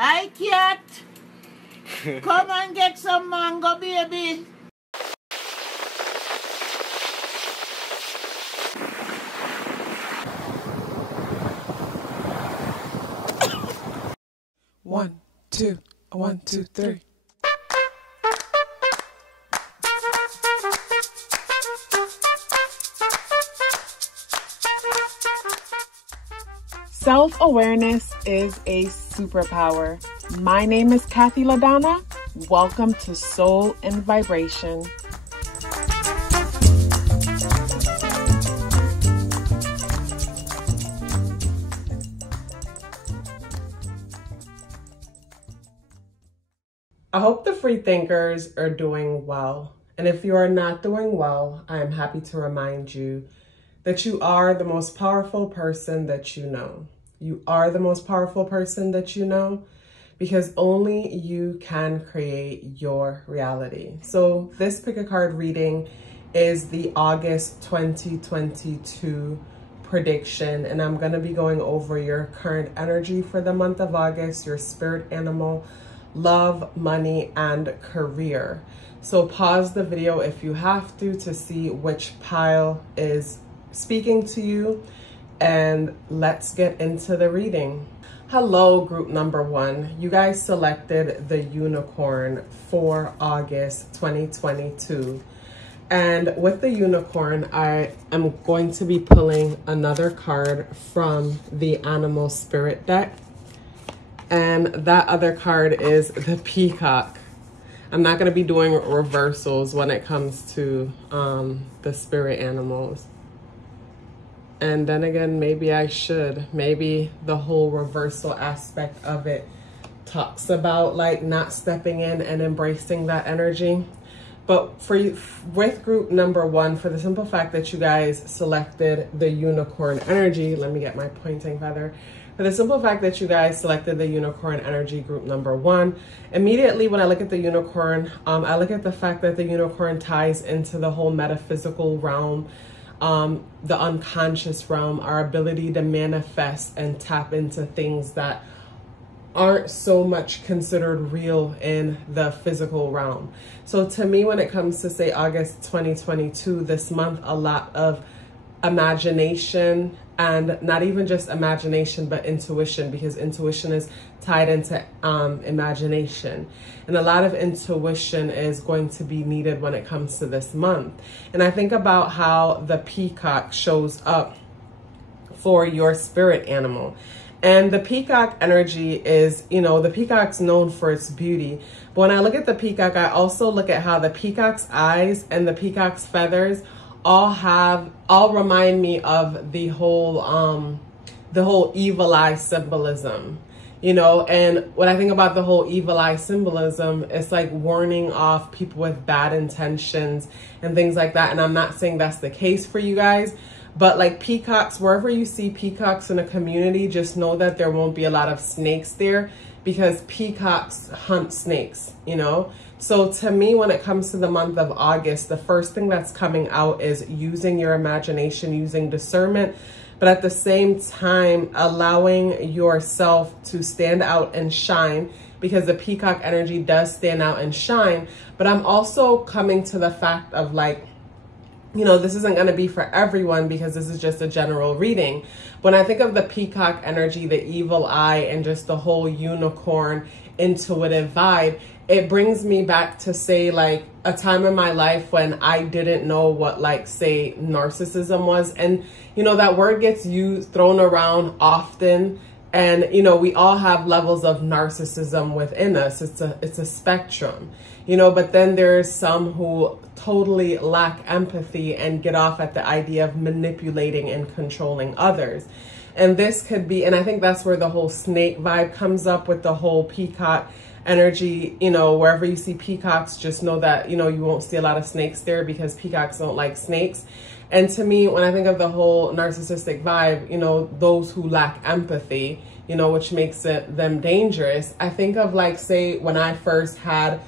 Hi, cat. Come and get some mango, baby. One, two, 1, 2, 3. Self-awareness is a superpower. My name is KathyLaDonna. Welcome to Soul and Vibration. I hope the free thinkers are doing well. And if you are not doing well, I am happy to remind you that you are the most powerful person that you know. You are the most powerful person that you know because only you can create your reality. So this pick a card reading is the August 2022 prediction, and I'm going to be going over your current energy for the month of August, your spirit animal, love, money, and career. So pause the video if you have to see which pile is speaking to you, and let's get into the reading. Hello, group number 1. You guys selected the unicorn for August 2022. And with the unicorn, I am going to be pulling another card from the animal spirit deck. And that other card is the peacock. I'm not going to be doing reversals when it comes to the spirit animals. And then again, maybe I should. Maybe the whole reversal aspect of it talks about like not stepping in and embracing that energy. But with group number 1, for the simple fact that you guys selected the unicorn energy, let me get my pointing feather. For the simple fact that you guys selected the unicorn energy, group number 1, immediately when I look at the unicorn, I look at the fact that the unicorn ties into the whole metaphysical realm, the unconscious realm, our ability to manifest and tap into things that aren't so much considered real in the physical realm. So to me, when it comes to say August 2022, this month, a lot of imagination, and not even just imagination, but intuition, because intuition is tied into imagination. And a lot of intuition is going to be needed when it comes to this month. And I think about how the peacock shows up for your spirit animal. And the peacock energy is, you know, the peacock's known for its beauty. But when I look at the peacock, I also look at how the peacock's eyes and the peacock's feathers all remind me of the whole evil eye symbolism, you know. And when I think about the whole evil eye symbolism, it's like warning off people with bad intentions and things like that. And I'm not saying that's the case for you guys, but like peacocks, wherever you see peacocks in a community, just know that there won't be a lot of snakes there, because peacocks hunt snakes, you know. So to me, when it comes to the month of August, the first thing that's coming out is using your imagination, using discernment, but at the same time, allowing yourself to stand out and shine, because the peacock energy does stand out and shine. But I'm also coming to the fact of like, you know, this isn't going to be for everyone because this is just a general reading. When I think of the peacock energy, the evil eye, and just the whole unicorn intuitive vibe, it brings me back to say like a time in my life when I didn't know what like say narcissism was. And you know, that word gets thrown around often, and you know, we all have levels of narcissism within us. It's a spectrum, you know. But then there's some who totally lack empathy and get off at the idea of manipulating and controlling others. And this could be, and I think that's where the whole snake vibe comes up with the whole peacock energy. You know, wherever you see peacocks, just know that, you know, you won't see a lot of snakes there because peacocks don't like snakes. And to me, when I think of the whole narcissistic vibe, you know, those who lack empathy, you know, which makes them dangerous. I think of like, say, when I first had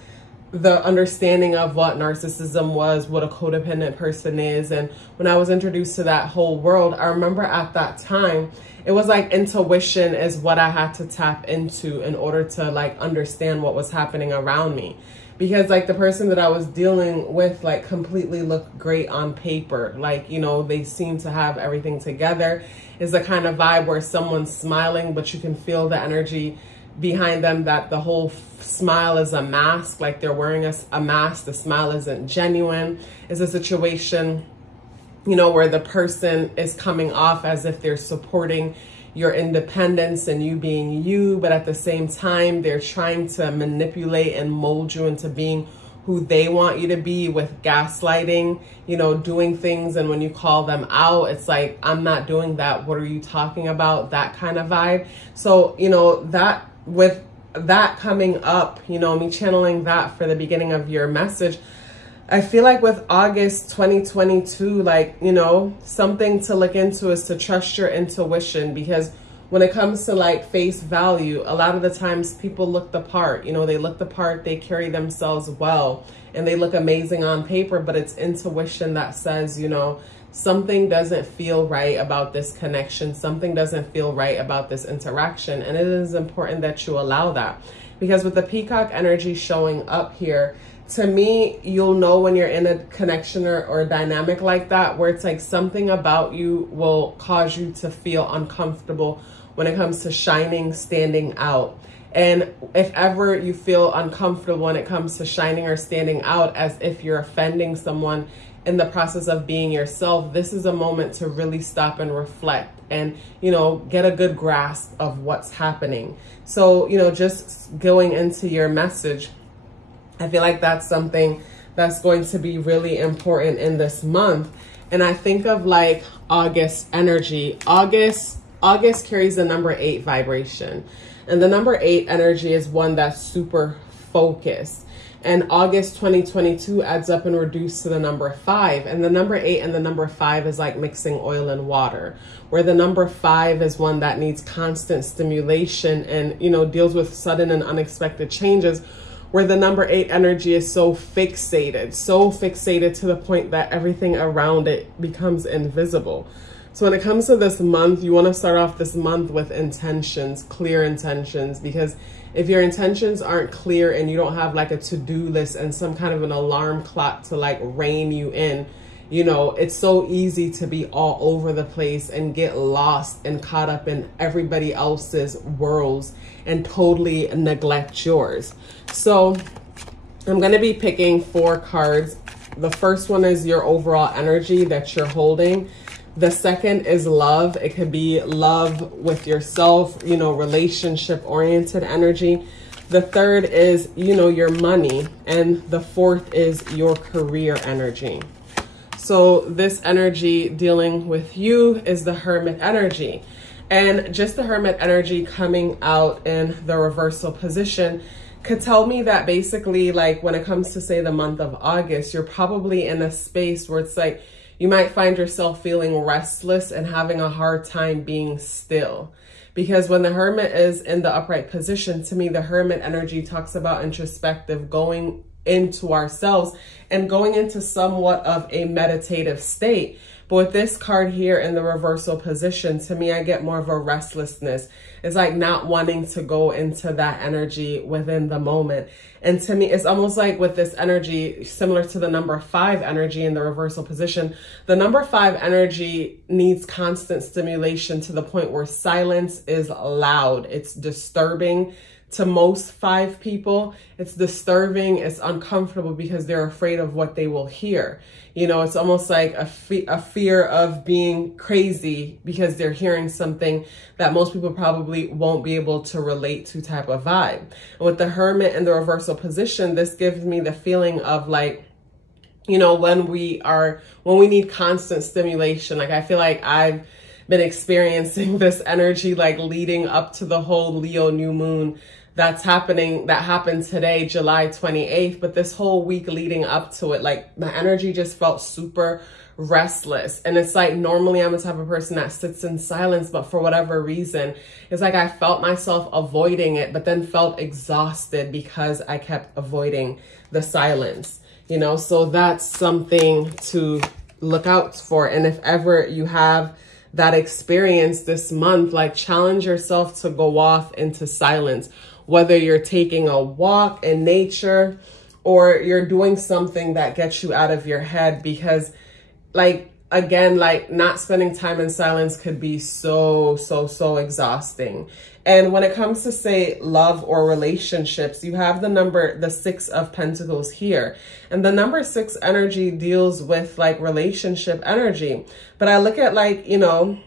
the understanding of what narcissism was, what a codependent person is. And when I was introduced to that whole world, I remember at that time, it was like intuition is what I had to tap into in order to like understand what was happening around me. Because like the person that I was dealing with like completely looked great on paper. Like, you know, they seem to have everything together. Is the kind of vibe where someone's smiling, but you can feel the energy behind them, that the whole smile is a mask, like they're wearing a mask. The smile isn't genuine. It's a situation, you know, where the person is coming off as if they're supporting your independence and you being you, but at the same time, they're trying to manipulate and mold you into being who they want you to be with gaslighting, you know, doing things. And when you call them out, it's like, I'm not doing that. What are you talking about? That kind of vibe. So, you know, that with that coming up, you know, me channeling that for the beginning of your message, I feel like with August 2022, like, you know, something to look into is to trust your intuition, because when it comes to like face value, a lot of the times people look the part, you know, they look the part, they carry themselves well, and they look amazing on paper, but it's intuition that says, you know, something doesn't feel right about this connection. Something doesn't feel right about this interaction. And it is important that you allow that, because with the peacock energy showing up here, to me, you'll know when you're in a connection or a dynamic like that, where it's like something about you will cause you to feel uncomfortable when it comes to shining, standing out. And if ever you feel uncomfortable when it comes to shining or standing out, as if you're offending someone in the process of being yourself, this is a moment to really stop and reflect and, you know, get a good grasp of what's happening. So, you know, just going into your message, I feel like that's something that's going to be really important in this month. And I think of like August energy. August carries the number 8 vibration. And the number 8 energy is one that's super focused. And August 2022 adds up and reduced to the number 5. And the number 8 and the number 5 is like mixing oil and water, where the number 5 is one that needs constant stimulation and, you know, deals with sudden and unexpected changes, where the number 8 energy is so fixated to the point that everything around it becomes invisible. So when it comes to this month, you want to start off this month with intentions, clear intentions, because if your intentions aren't clear and you don't have like a to-do list and some kind of an alarm clock to like rein you in, you know, it's so easy to be all over the place and get lost and caught up in everybody else's worlds and totally neglect yours. So I'm going to be picking 4 cards. The first one is your overall energy that you're holding. The second is love. It could be love with yourself, you know, relationship oriented energy. The third is, you know, your money. And the fourth is your career energy. So this energy dealing with you is the Hermit energy. And just the Hermit energy coming out in the reversal position could tell me that basically, like, when it comes to, say, the month of August, you're probably in a space where it's like you might find yourself feeling restless and having a hard time being still. Because when the Hermit is in the upright position, to me, the Hermit energy talks about introspective, going into ourselves and going into somewhat of a meditative state. But with this card here in the reversal position, to me, I get more of a restlessness. It's like not wanting to go into that energy within the moment. And to me, it's almost like with this energy, similar to the number 5 energy in the reversal position, the number 5 energy needs constant stimulation to the point where silence is loud. It's disturbing to most 5 people. It's disturbing, it's uncomfortable because they're afraid of what they will hear. You know, it's almost like a fear of being crazy because they're hearing something that most people probably won't be able to relate to type of vibe. And with the Hermit in the reversal position, this gives me the feeling of like, you know, when we need constant stimulation. Like, I feel like I've been experiencing this energy like leading up to the whole Leo new moon that happened today, July 28th. But this whole week leading up to it, like my energy just felt super restless. And it's like, normally I'm the type of person that sits in silence, but for whatever reason, it's like I felt myself avoiding it, but then felt exhausted because I kept avoiding the silence, you know? So that's something to look out for. And if ever you have that experience this month, like challenge yourself to go off into silence, whether you're taking a walk in nature or you're doing something that gets you out of your head, because like, again, like not spending time in silence could be so exhausting. And when it comes to say love or relationships, you have the 6 of Pentacles here. And the number 6 energy deals with like relationship energy. But I look at like, you know,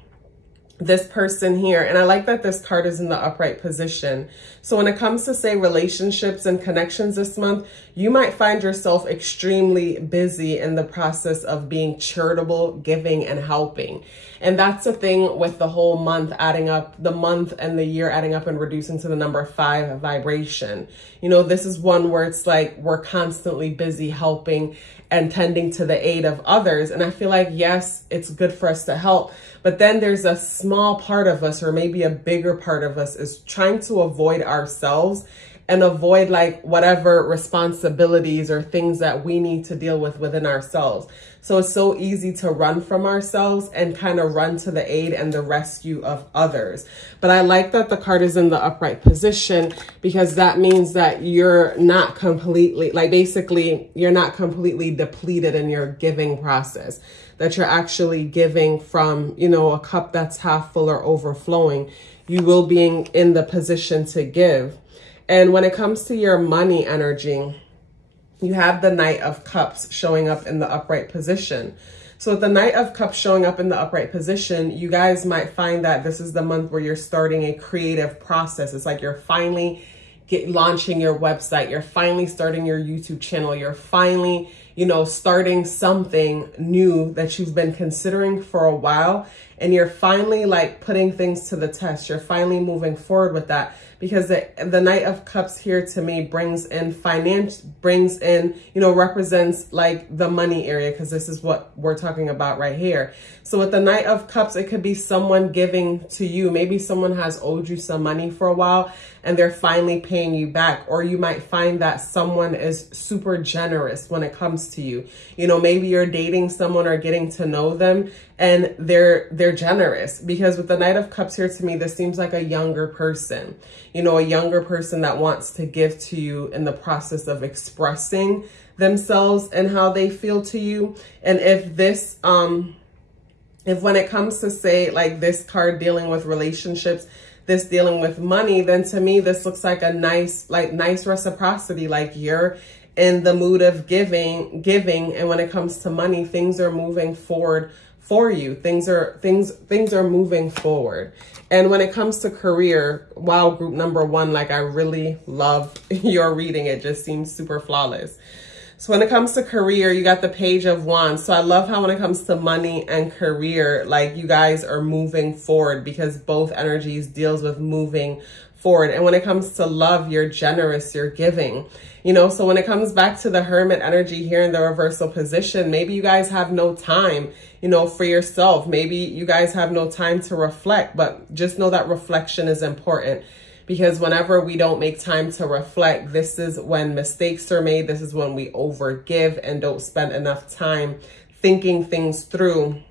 this person here, and I like that this card is in the upright position. So when it comes to say relationships and connections this month, you might find yourself extremely busy in the process of being charitable, giving, and helping. And that's the thing with the whole month adding up, the month and the year adding up and reducing to the number 5 vibration. You know, this is one where it's like we're constantly busy helping and tending to the aid of others. And I feel like, yes, it's good for us to help, but then there's a small part of us, or maybe a bigger part of us, is trying to avoid ourselves and avoid like whatever responsibilities or things that we need to deal with within ourselves. So it's so easy to run from ourselves and kind of run to the aid and the rescue of others. But I like that the card is in the upright position, because that means that you're not completely, like basically you're not completely depleted in your giving process, that you're actually giving from, you know, a cup that's half full or overflowing. You will be in the position to give. And when it comes to your money energy, you have the Knight of Cups showing up in the upright position. So with the Knight of Cups showing up in the upright position, you guys might find that this is the month where you're starting a creative process. It's like you're finally launching your website. You're finally starting your YouTube channel. You're finally, you know, starting something new that you've been considering for a while. And you're finally like putting things to the test. You're finally moving forward with that, because the Knight of Cups here to me brings in finance, brings in, you know, represents like the money area, because this is what we're talking about right here. So with the Knight of Cups, it could be someone giving to you. Maybe someone has owed you some money for a while and they're finally paying you back. Or you might find that someone is super generous when it comes to you. You know, maybe you're dating someone or getting to know them and they're generous, because with the Knight of Cups here to me, this seems like a younger person, you know, a younger person that wants to give to you in the process of expressing themselves and how they feel to you. And if this, if when it comes to say like this card dealing with relationships, this dealing with money, then to me, this looks like a nice reciprocity. Like you're in the mood of giving. And when it comes to money, things are moving forward for you. Things are moving forward. And when it comes to career, wow, group number 1, like I really love your reading. It just seems super flawless. So when it comes to career, you got the Page of Wands. So I love how when it comes to money and career, like you guys are moving forward, because both energies deals with moving forward. And when it comes to love, you're generous, you're giving. You know, so when it comes back to the Hermit energy here in the reversal position, maybe you guys have no time, you know, for yourself. Maybe you guys have no time to reflect, but just know that reflection is important. Because whenever we don't make time to reflect, this is when mistakes are made. This is when we overgive and don't spend enough time thinking things through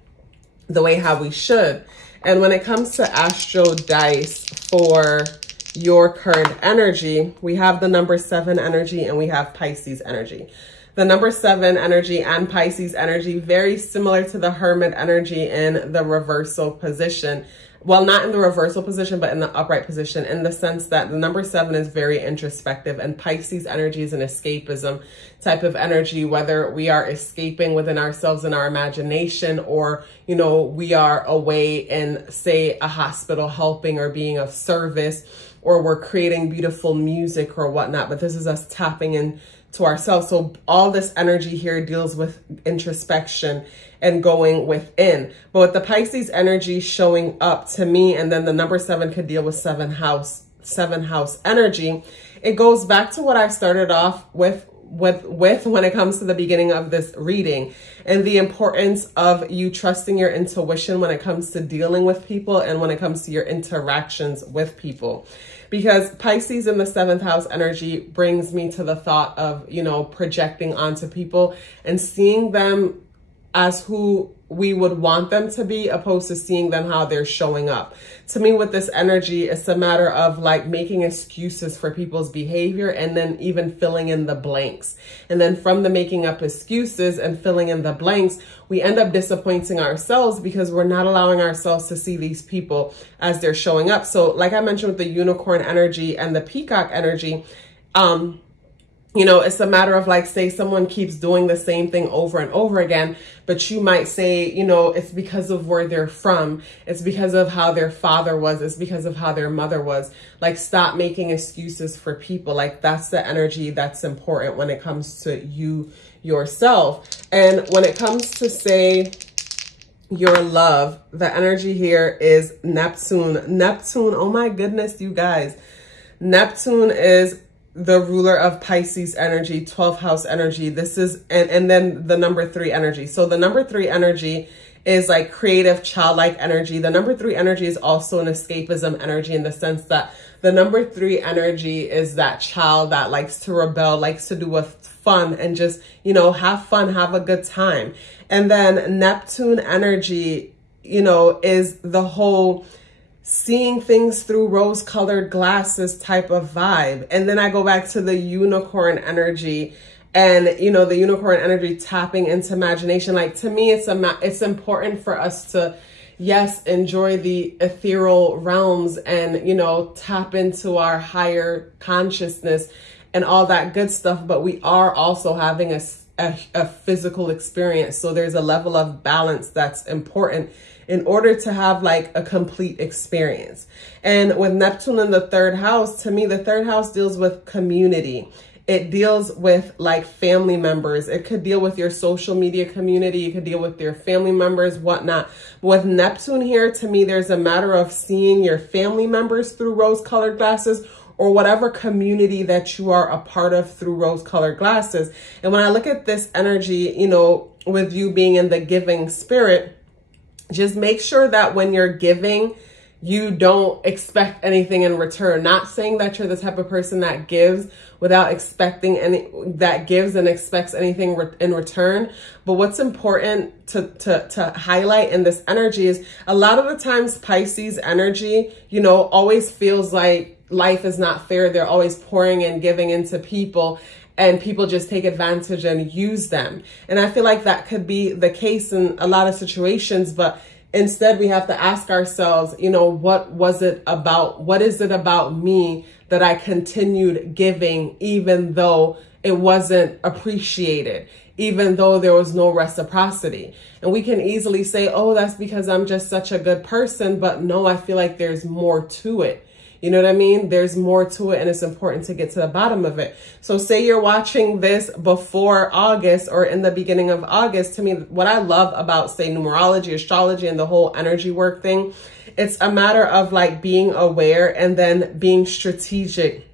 the way how we should. And when it comes to Astro Dice for your current energy, we have the number 7 energy and we have Pisces energy. The number 7 energy and Pisces energy, very similar to the Hermit energy in the reversal position. Well, not in the reversal position, but in the upright position, in the sense that the number 7 is very introspective, and Pisces energy is an escapism type of energy, whether we are escaping within ourselves in our imagination, or, you know, we are away in, say, a hospital helping or being of service, or we're creating beautiful music or whatnot. But this is us tapping into ourselves. So all this energy here deals with introspection and going within. But with the Pisces energy showing up to me, and then the number 7 could deal with 7 house energy, it goes back to what I started off with with when it comes to the beginning of this reading, and the importance of you trusting your intuition when it comes to dealing with people and when it comes to your interactions with people. Because Pisces in the 7th house energy brings me to the thought of, you know, projecting onto people and seeing them as who we would want them to be, opposed to seeing them how they're showing up. To me, with this energy, it's a matter of like making excuses for people's behavior and then even filling in the blanks. And then from the making up excuses and filling in the blanks, we end up disappointing ourselves because we're not allowing ourselves to see these people as they're showing up. So like I mentioned with the unicorn energy and the peacock energy, you know, it's a matter of like, say someone keeps doing the same thing over and over again, but you might say, you know, it's because of where they're from. It's because of how their father was. It's because of how their mother was. Like, stop making excuses for people. Like, that's the energy that's important when it comes to you yourself. And when it comes to, say, your love, the energy here is Neptune. Neptune, oh my goodness, you guys. Neptune is the ruler of Pisces energy, 12th house energy. This is, and then the number 3 energy. So the number 3 energy is like creative, childlike energy. The number 3 energy is also an escapism energy, in the sense that the number 3 energy is that child that likes to rebel, likes to do with fun and just, you know, have fun, have a good time. And then Neptune energy, you know, is the whole seeing things through rose-colored glasses type of vibe. And then I go back to the unicorn energy, and, you know, the unicorn energy tapping into imagination. Like, to me, it's important for us to, yes, enjoy the ethereal realms and, you know, tap into our higher consciousness and all that good stuff. But we are also having a physical experience. So there's a level of balance that's important in order to have like a complete experience. And with Neptune in the 3rd house, to me, the 3rd house deals with community. It deals with like family members. It could deal with your social media community. It could deal with your family members, whatnot. But with Neptune here, to me, there's a matter of seeing your family members through rose-colored glasses, or whatever community that you are a part of through rose-colored glasses. And when I look at this energy, you know, with you being in the giving spirit, just make sure that when you're giving, you don't expect anything in return. Not saying that you're the type of person that gives without expecting that gives and expects anything in return. But what's important to highlight in this energy is a lot of the times Pisces energy, you know, always feels like life is not fair. They're always pouring and giving into people, and people just take advantage and use them. And I feel like that could be the case in a lot of situations, but instead we have to ask ourselves, you know, what is it about me that I continued giving even though it wasn't appreciated, even though there was no reciprocity? And we can easily say, oh, that's because I'm just such a good person. But no, I feel like there's more to it. You know what I mean? There's more to it, and it's important to get to the bottom of it. So say you're watching this before August or in the beginning of August. To me, what I love about, say, numerology, astrology, and the whole energy work thing, it's a matter of like being aware and then being strategic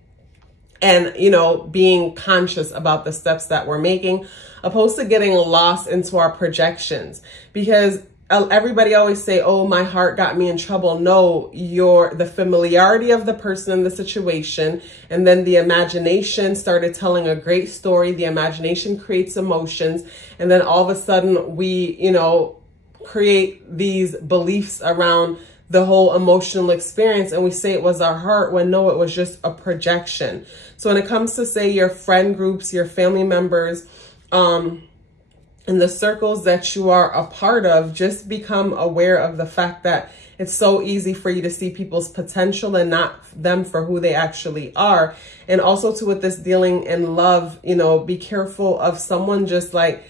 and, you know, being conscious about the steps that we're making, opposed to getting lost into our projections. Because everybody always say, oh, my heart got me in trouble. No, the familiarity of the person in the situation, and then the imagination started telling a great story. The imagination creates emotions. And then all of a sudden we, you know, create these beliefs around the whole emotional experience. And we say it was our heart when no, it was just a projection. So when it comes to, say, your friend groups, your family members, in the circles that you are a part of, just become aware of the fact that it's so easy for you to see people's potential and not them for who they actually are. And also too, with this dealing in love, you know, be careful of someone just like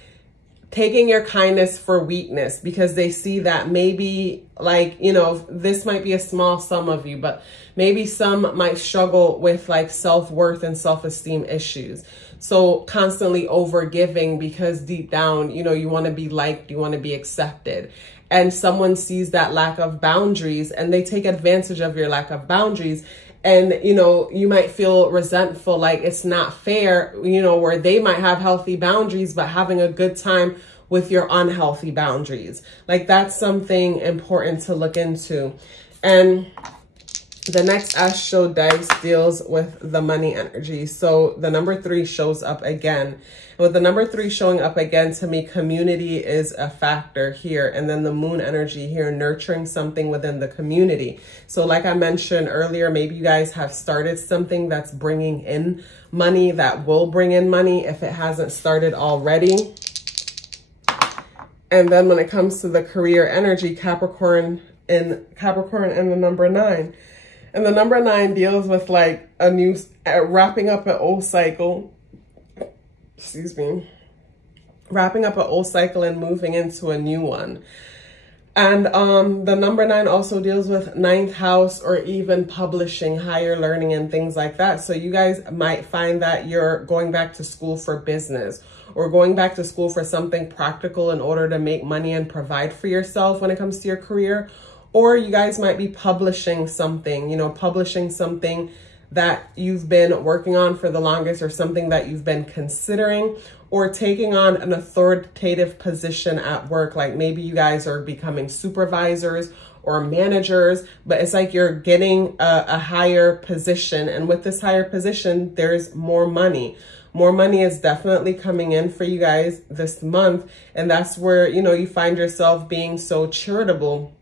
taking your kindness for weakness, because they see that maybe, like, you know, this might be a small sum of you, but maybe some might struggle with like self-worth and self-esteem issues. So constantly over giving because deep down, you know, you want to be liked, you want to be accepted. And someone sees that lack of boundaries and they take advantage of your lack of boundaries. And, you know, you might feel resentful, like it's not fair, you know, where they might have healthy boundaries, but having a good time with your unhealthy boundaries. Like that's something important to look into. And the next Astro dice deals with the money energy. So the number 3 shows up again. With the number 3 showing up again, to me, community is a factor here. And then the moon energy here, nurturing something within the community. So like I mentioned earlier, maybe you guys have started something that's bringing in money, that will bring in money if it hasn't started already. And then when it comes to the career energy, Capricorn and the number 9. And the number 9 deals with like a new, wrapping up an old cycle. Excuse me. Wrapping up an old cycle and moving into a new one. And the number 9 also deals with 9th house, or even publishing, higher learning and things like that. So you guys might find that you're going back to school for business, or going back to school for something practical in order to make money and provide for yourself when it comes to your career. Or you guys might be publishing something, you know, publishing something that you've been working on for the longest, or something that you've been considering, or taking on an authoritative position at work. Like maybe you guys are becoming supervisors or managers, but it's like you're getting a higher position. And with this higher position, there's more money. More money is definitely coming in for you guys this month. And that's where, you know, you find yourself being so charitable,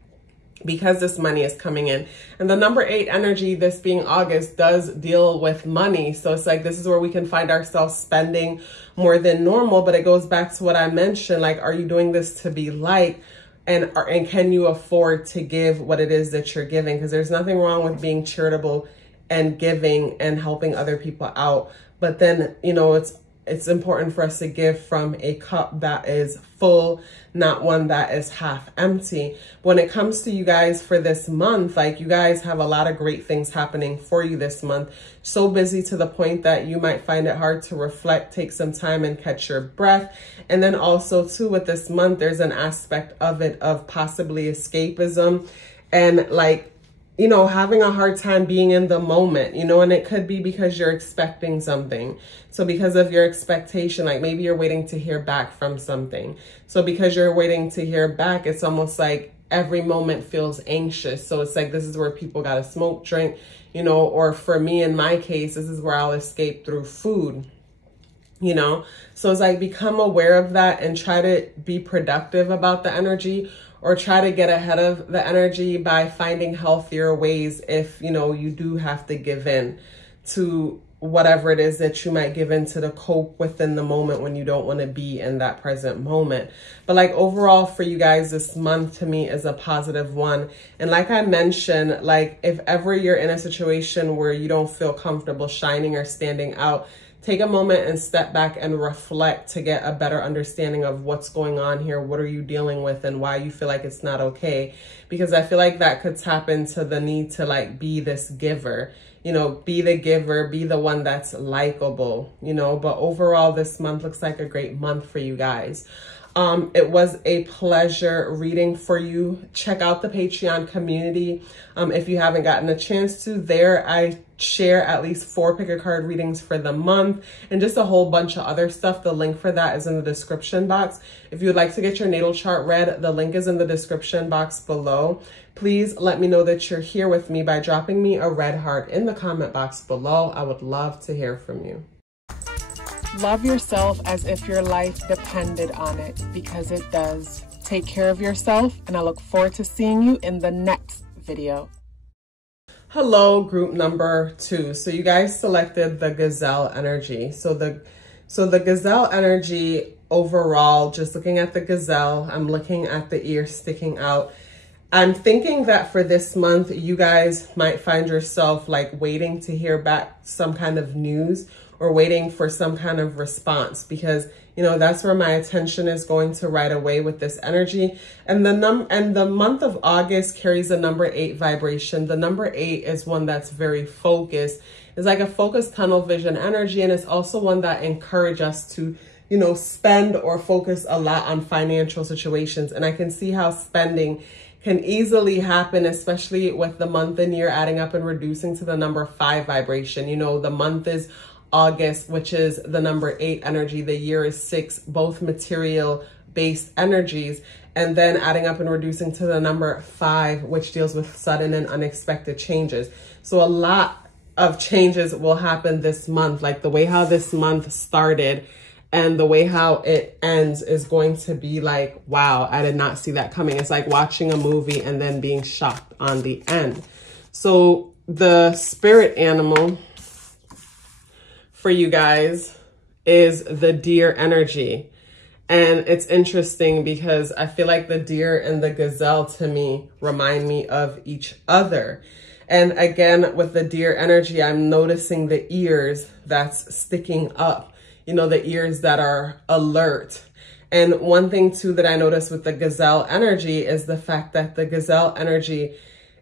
because this money is coming in. And the number 8 energy, this being August, does deal with money. So it's like, this is where we can find ourselves spending more than normal. But it goes back to what I mentioned, like, are you doing this to be liked? And can you afford to give what it is that you're giving? Because there's nothing wrong with being charitable and giving and helping other people out. But then, you know, it's important for us to give from a cup that is full, not one that is half empty. When it comes to you guys for this month, like you guys have a lot of great things happening for you this month. So busy to the point that you might find it hard to reflect, take some time and catch your breath. And then also too, with this month, there's an aspect of it of possibly escapism and like, you know, having a hard time being in the moment, you know, and it could be because you're expecting something. So because of your expectation, like maybe you're waiting to hear back from something. So because you're waiting to hear back, it's almost like every moment feels anxious. So it's like, this is where people got to smoke, drink, you know, or for me, in my case, this is where I'll escape through food, you know? So it's like, become aware of that and try to be productive about the energy, or try to get ahead of the energy by finding healthier ways if, you know, you do have to give in to whatever it is that you might give in to cope within the moment when you don't want to be in that present moment. But like overall for you guys, this month to me is a positive one. And like I mentioned, like if ever you're in a situation where you don't feel comfortable shining or standing out, take a moment and step back and reflect to get a better understanding of what's going on here. What are you dealing with and why you feel like it's not okay? Because I feel like that could tap into the need to like be this giver, you know, be the giver, be the one that's likable, you know. But overall, this month looks like a great month for you guys. It was a pleasure reading for you. Check out the Patreon community. If you haven't gotten a chance to, there I share at least 4 pick a card readings for the month and just a whole bunch of other stuff. The link for that is in the description box. If you would like to get your natal chart read, the link is in the description box below. Please let me know that you're here with me by dropping me a red heart in the comment box below. I would love to hear from you. Love yourself as if your life depended on it, because it does. Take care of yourself, and I look forward to seeing you in the next video. Hello, group number 2. So you guys selected the Gazelle energy. So the Gazelle energy overall, just looking at the gazelle, I'm looking at the ear sticking out. I'm thinking that for this month, you guys might find yourself like waiting to hear back some kind of news or waiting for some kind of response, because, you know, that's where my attention is going to right away with this energy. And the month of August carries a number 8 vibration. The number 8 is one that's very focused. It's like a focused tunnel vision energy. And it's also one that encourages us to, you know, spend or focus a lot on financial situations. And I can see how spending can easily happen, especially with the month and year adding up and reducing to the number 5 vibration. You know, the month is August, which is the number 8 energy. The year is 6, both material based energies. And then adding up and reducing to the number 5, which deals with sudden and unexpected changes. So a lot of changes will happen this month. Like the way how this month started and the way how it ends is going to be like, wow, I did not see that coming. It's like watching a movie and then being shocked on the end. So the spirit animal for you guys is the deer energy. And it's interesting because I feel like the deer and the gazelle to me remind me of each other. And again, with the deer energy, I'm noticing the ears that's sticking up, you know, the ears that are alert. And one thing too that I noticed with the gazelle energy is the fact that the gazelle energy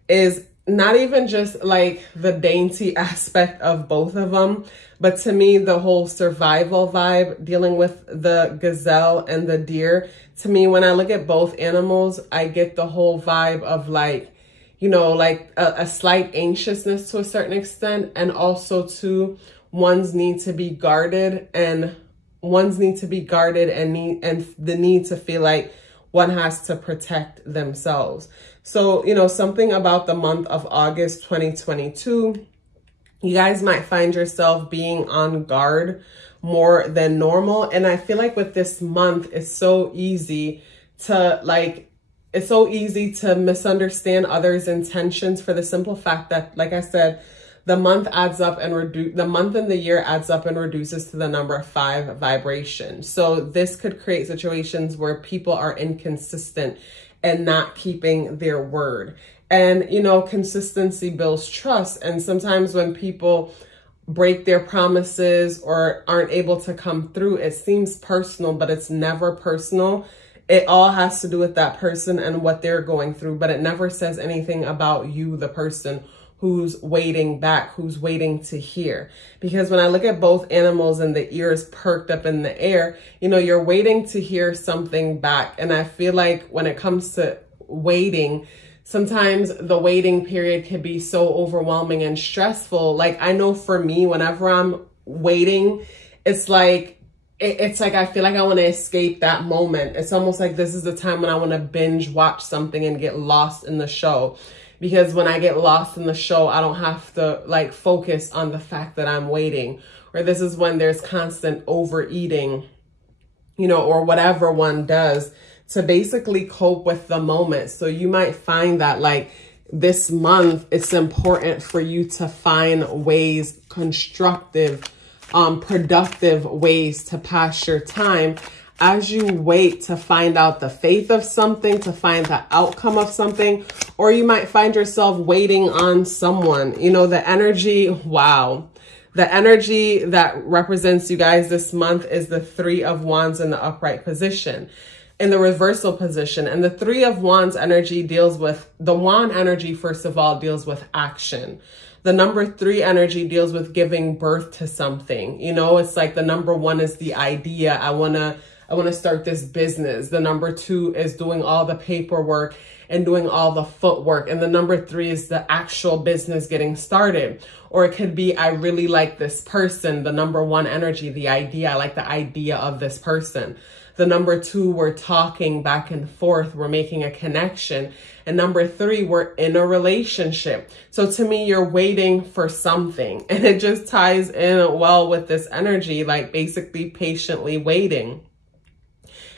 is not even just like the dainty aspect of both of them, but to me, the whole survival vibe dealing with the gazelle and the deer, to me, when I look at both animals, I get the whole vibe of like, you know, like a slight anxiousness to a certain extent. And also too, one's need to be guarded and the need to feel like one has to protect themselves. So, you know, something about the month of August 2022, you guys might find yourself being on guard more than normal. And I feel like with this month, it's so easy to misunderstand others' intentions for the simple fact that, like I said, the month adds up and the month and the year adds up and reduces to the number 5 vibration. So this could create situations where people are inconsistent and not keeping their word. And, you know, consistency builds trust. And sometimes when people break their promises or aren't able to come through, it seems personal, but it's never personal. It all has to do with that person and what they're going through, but it never says anything about you, the person who's waiting back, who's waiting to hear. Because when I look at both animals and the ears perked up in the air, you know, you're waiting to hear something back. And I feel like when it comes to waiting, sometimes the waiting period can be so overwhelming and stressful. Like I know for me, whenever I'm waiting, it's like I feel like I want to escape that moment. It's almost like this is the time when I want to binge watch something and get lost in the show. Because when I get lost in the show, I don't have to like focus on the fact that I'm waiting. Or this is when there's constant overeating, you know, or whatever one does to basically cope with the moment. So you might find that like this month, it's important for you to find ways, constructive, productive ways to pass your time as you wait to find out the faith of something, to find the outcome of something, or you might find yourself waiting on someone. You know, the energy, wow. The energy that represents you guys this month is the 3 of Wands in the upright position, in the reversal position. And the 3 of Wands energy deals with, the wand energy, first of all, deals with action. The number 3 energy deals with giving birth to something. You know, it's like the number 1 is the idea. I want to start this business. The number 2 is doing all the paperwork and doing all the footwork. And the number 3 is the actual business getting started. Or it could be, I really like this person. The number 1 energy, the idea. I like the idea of this person. The number 2, we're talking back and forth. We're making a connection. And number 3, we're in a relationship. So to me, you're waiting for something. And it just ties in well with this energy, like basically patiently waiting.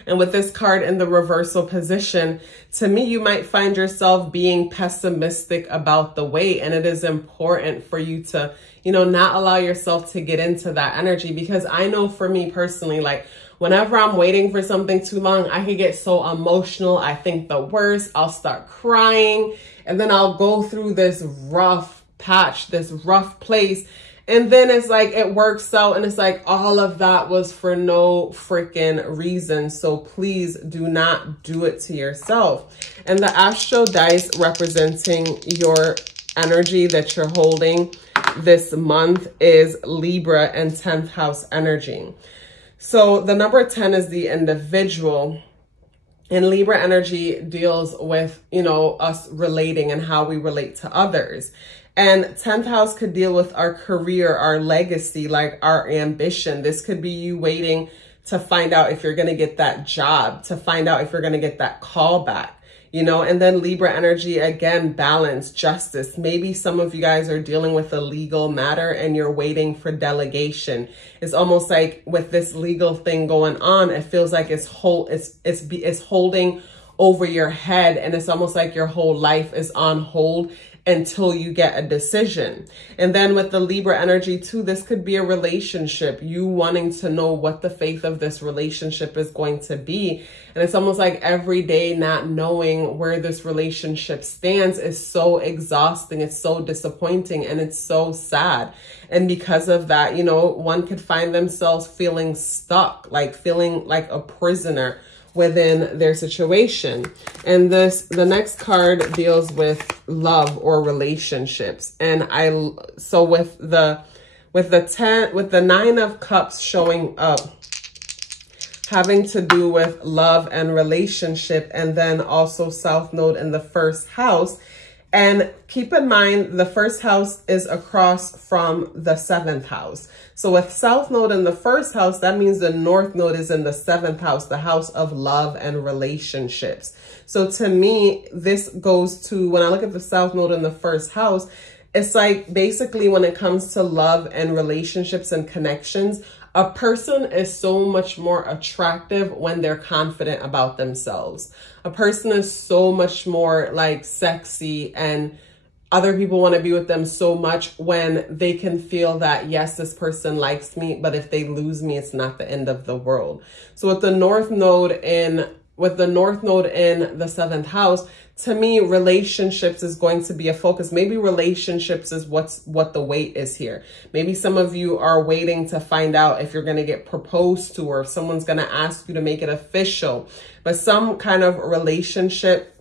And with this card in the reversal position, to me, you might find yourself being pessimistic about the wait. And it is important for you to, you know, not allow yourself to get into that energy. Because I know for me personally, like whenever I'm waiting for something too long, I can get so emotional. I think the worst. I'll start crying. And then I'll go through this rough patch, this rough place. And then it's like, it works out and it's like, all of that was for no freaking reason. So please do not do it to yourself. And the Astro dice representing your energy that you're holding this month is Libra and 10th house energy. So the number 10 is the individual. And Libra energy deals with, you know, us relating and how we relate to others. And 10th house could deal with our career, our legacy, like our ambition. This could be you waiting to find out if you're going to get that job, to find out if you're going to get that call back. You know, and then Libra energy, again, balance, justice. Maybe some of you guys are dealing with a legal matter and you're waiting for delegation. It's almost like with this legal thing going on, it feels like it's holding over your head, and it's almost like your whole life is on hold until you get a decision. And then with the Libra energy too, this could be a relationship, you wanting to know what the fate of this relationship is going to be. And it's almost like every day not knowing where this relationship stands is so exhausting. It's so disappointing and it's so sad. And because of that, you know, one could find themselves feeling stuck, like feeling like a prisoner within their situation. And the next card deals with love or relationships. And so with the 9 of cups showing up, having to do with love and relationship, and then also South Node in the first house. And keep in mind, the first house is across from the 7th house. So with South Node in the first house, that means the North Node is in the 7th house, the house of love and relationships. So to me, this goes to, when I look at the South Node in the first house, it's like basically when it comes to love and relationships and connections, a person is so much more attractive when they're confident about themselves. A person is so much more like sexy, and other people want to be with them so much when they can feel that, yes, this person likes me, but if they lose me, it's not the end of the world. So with the North Node in the 7th house, to me, relationships is going to be a focus. Maybe relationships is what the wait is here. Maybe some of you are waiting to find out if you're going to get proposed to, or if someone's going to ask you to make it official. But some kind of relationship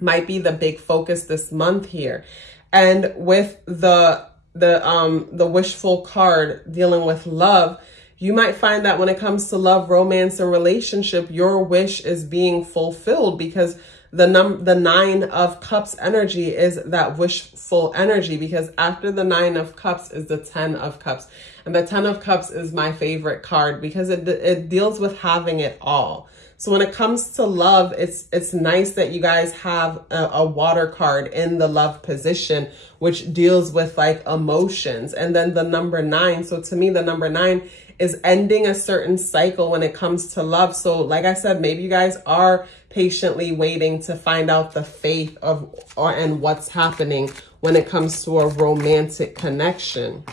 might be the big focus this month here. And with the wishful card dealing with love, you might find that when it comes to love, romance, and relationship, your wish is being fulfilled, because the 9 of cups energy is that wishful energy, because after the 9 of cups is the 10 of cups. And the 10 of cups is my favorite card because it deals with having it all. So when it comes to love, it's nice that you guys have a water card in the love position, which deals with like emotions. And then the number 9. So to me, the number 9 is ending a certain cycle when it comes to love. So like I said, maybe you guys are patiently waiting to find out the fate of and what's happening when it comes to a romantic connection.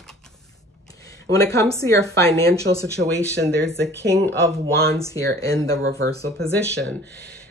When it comes to your financial situation, there's the King of Wands here in the reversal position.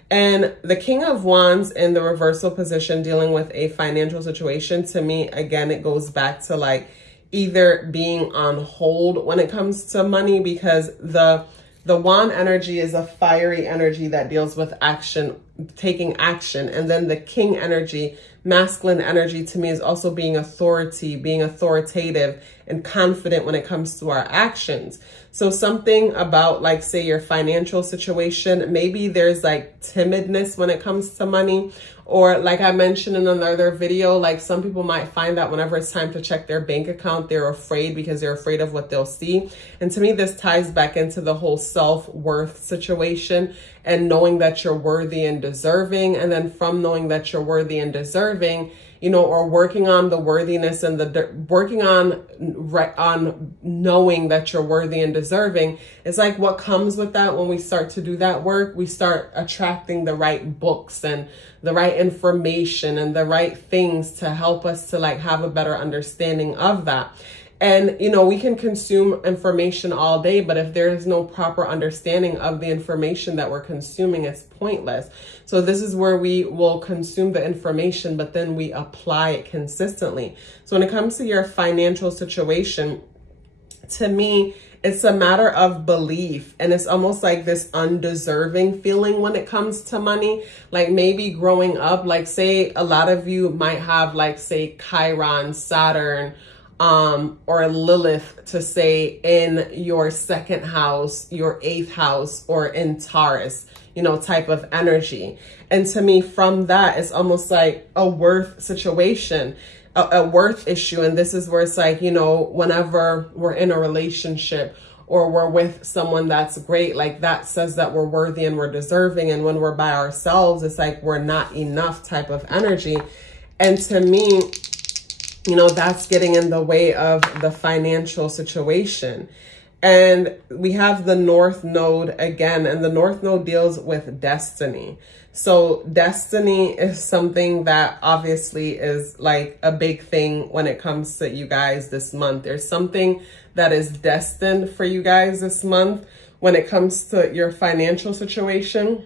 And the King of Wands in the reversal position dealing with a financial situation, to me, again, it goes back to like either being on hold when it comes to money, because the wand energy is a fiery energy that deals with action, taking action. And then the king energy, masculine energy, to me is also being authority, being authoritative and confident when it comes to our actions. So something about like, say, your financial situation, maybe there's like timidness when it comes to money. Or like I mentioned in another video, like some people might find that whenever it's time to check their bank account, they're afraid because they're afraid of what they'll see. And to me, this ties back into the whole self-worth situation and knowing that you're worthy and deserving. And then from knowing that you're worthy and deserving, you know, or working on the worthiness and working on knowing that you're worthy and deserving. It's like what comes with that when we start to do that work, we start attracting the right books and the right information and the right things to help us to like have a better understanding of that. And, you know, we can consume information all day, but if there is no proper understanding of the information that we're consuming, it's pointless. So this is where we will consume the information, but then we apply it consistently. So when it comes to your financial situation, to me, it's a matter of belief. And it's almost like this undeserving feeling when it comes to money. Like maybe growing up, like say a lot of you might have like say Chiron, Saturn, or Lilith to say in your 2nd house, your 8th house, or in Taurus, you know, type of energy. And to me, from that, it's almost like a worth situation, a worth issue. And this is where it's like, you know, whenever we're in a relationship or we're with someone that's great, like that says that we're worthy and we're deserving. And when we're by ourselves, it's like we're not enough type of energy. And to me, you know, that's getting in the way of the financial situation. And we have the North Node again, and the North Node deals with destiny. So destiny is something that obviously is like a big thing when it comes to you guys this month. There's something that is destined for you guys this month when it comes to your financial situation.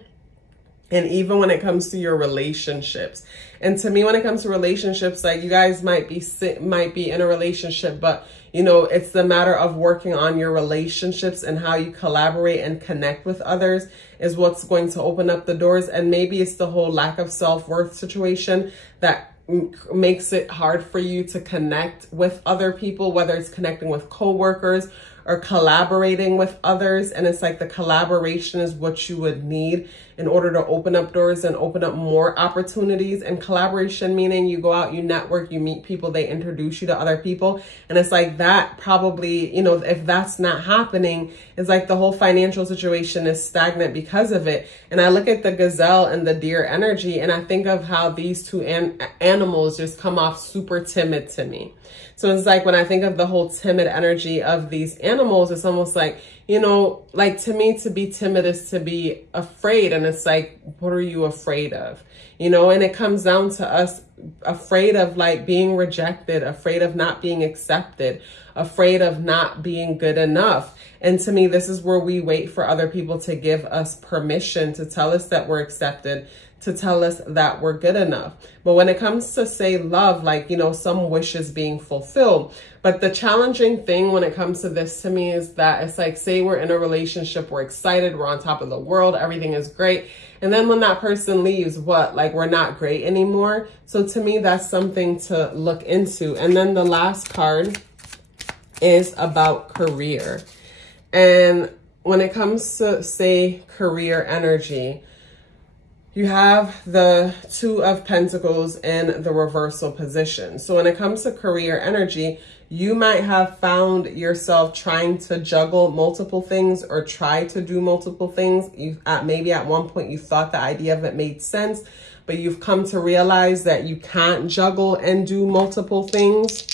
And even when it comes to your relationships. And to me, when it comes to relationships, like you guys might be in a relationship, but you know, it's the matter of working on your relationships and how you collaborate and connect with others is what's going to open up the doors. And maybe it's the whole lack of self-worth situation that makes it hard for you to connect with other people, whether it's connecting with coworkers or collaborating with others. And it's like the collaboration is what you would need in order to open up doors and open up more opportunities. And collaboration meaning you go out, you network, you meet people, they introduce you to other people. And it's like that probably, you know, if that's not happening, it's like the whole financial situation is stagnant because of it. And I look at the gazelle and the deer energy, and I think of how these two animals just come off super timid to me. So it's like when I think of the whole timid energy of these animals, it's almost like, you know, like to me, to be timid is to be afraid. And it's like, what are you afraid of? You know, and it comes down to us afraid of like being rejected, afraid of not being accepted, afraid of not being good enough. And to me, this is where we wait for other people to give us permission to tell us that we're accepted, to tell us that we're good enough. But when it comes to say love, like, you know, some wishes being fulfilled. But the challenging thing when it comes to this to me is that it's like, say we're in a relationship, we're excited, we're on top of the world, everything is great. And then when that person leaves, what? Like we're not great anymore. So to me, that's something to look into. And then the last card is about career. And when it comes to, say, career energy, you have the Two of Pentacles in the reversal position. So when it comes to career energy, you might have found yourself trying to juggle multiple things or try to do multiple things. Maybe at one point you thought the idea of it made sense, but you've come to realize that you can't juggle and do multiple things.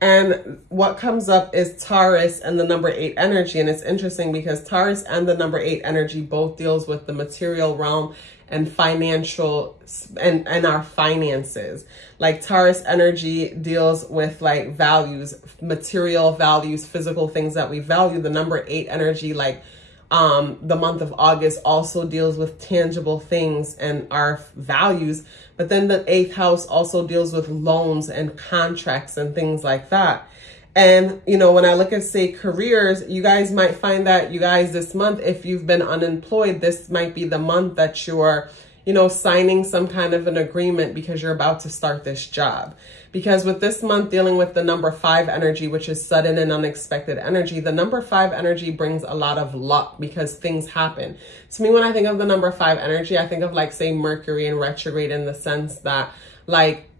And what comes up is Taurus and the number 8 energy. And it's interesting because Taurus and the number 8 energy both deals with the material realm and financial and our finances. Like Taurus energy deals with like values, material values, physical things that we value. The number 8 energy, like the month of August, also deals with tangible things and our values. But then the 8th house also deals with loans and contracts and things like that. And, you know, when I look at, say, careers, you guys might find that you guys this month, if you've been unemployed, this might be the month that you're, you know, signing some kind of an agreement because you're about to start this job. Because with this month dealing with the number 5 energy, which is sudden and unexpected energy, the number 5 energy brings a lot of luck because things happen. To me, when I think of the number 5 energy, I think of like, say, Mercury in retrograde, in the sense that like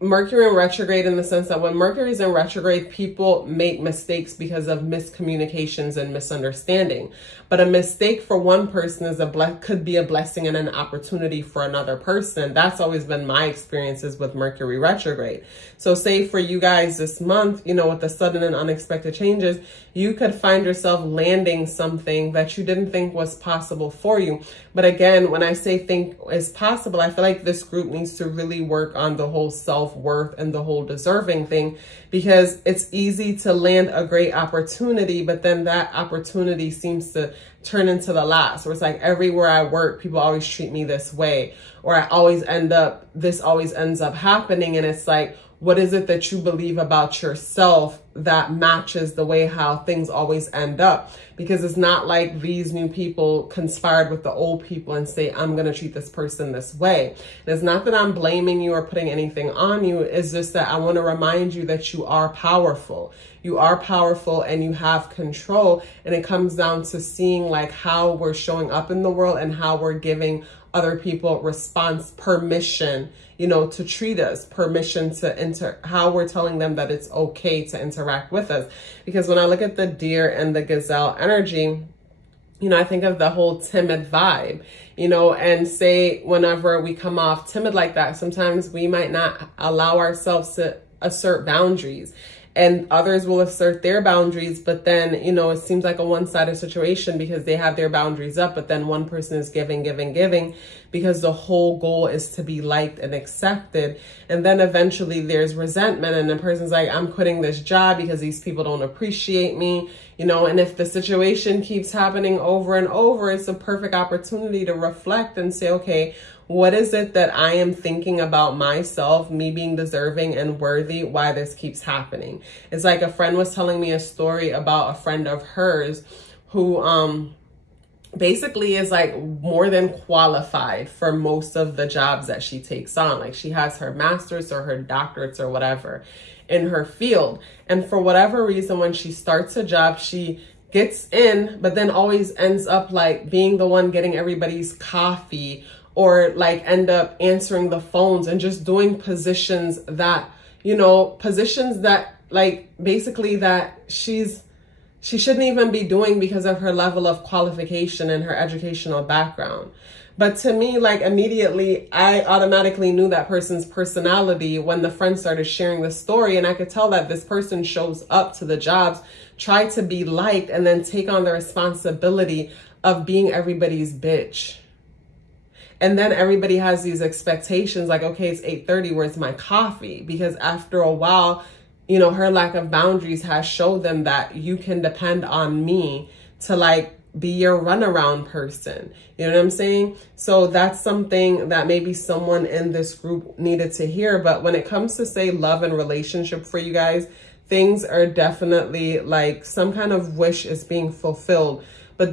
Mercury in retrograde, in the sense that when Mercury is in retrograde, people make mistakes because of miscommunications and misunderstanding. But a mistake for one person is could be a blessing and an opportunity for another person. That's always been my experiences with Mercury retrograde. So say for you guys this month, you know, with the sudden and unexpected changes, you could find yourself landing something that you didn't think was possible for you. But again, when I say think is possible, I feel like this group needs to really work on the whole self-worth and the whole deserving thing, because it's easy to land a great opportunity, but then that opportunity seems to turn into the last, where it's like everywhere I work, people always treat me this way, or this always ends up happening. And it's like, what is it that you believe about yourself that matches the way how things always end up, because it's not like these new people conspired with the old people and say, I'm going to treat this person this way. And it's not that I'm blaming you or putting anything on you. It's just that I want to remind you that you are powerful. You are powerful and you have control. And it comes down to seeing like how we're showing up in the world and how we're giving other people permission, you know, to treat us, permission to how we're telling them that it's okay to interact with us. Because when I look at the deer and the gazelle energy, you know, I think of the whole timid vibe, you know, and say whenever we come off timid like that, sometimes we might not allow ourselves to assert boundaries. And others will assert their boundaries, but then, you know, it seems like a one-sided situation because they have their boundaries up, but then one person is giving, because the whole goal is to be liked and accepted. And then eventually there's resentment and the person's like, I'm quitting this job because these people don't appreciate me, you know. And if the situation keeps happening over and over, it's a perfect opportunity to reflect and say, okay, what is it that I am thinking about myself, me being deserving and worthy, why this keeps happening? It's like a friend was telling me a story about a friend of hers who basically is like more than qualified for most of the jobs that she takes on. Like she has her master's or her doctorates or whatever in her field. And for whatever reason, when she starts a job, she gets in, but then always ends up like being the one getting everybody's coffee, or like end up answering the phones and just doing positions that, you know, positions that like basically that she shouldn't even be doing because of her level of qualification and her educational background. But to me, like immediately, I automatically knew that person's personality when the friend started sharing the story. And I could tell that this person shows up to the jobs, try to be liked, and then take on the responsibility of being everybody's bitch. And then everybody has these expectations like, okay, it's 8:30, where's my coffee? Because after a while, you know, her lack of boundaries has showed them that you can depend on me to like be your runaround person. You know what I'm saying? So that's something that maybe someone in this group needed to hear. But when it comes to say love and relationship for you guys, things are definitely like some kind of wish is being fulfilled. But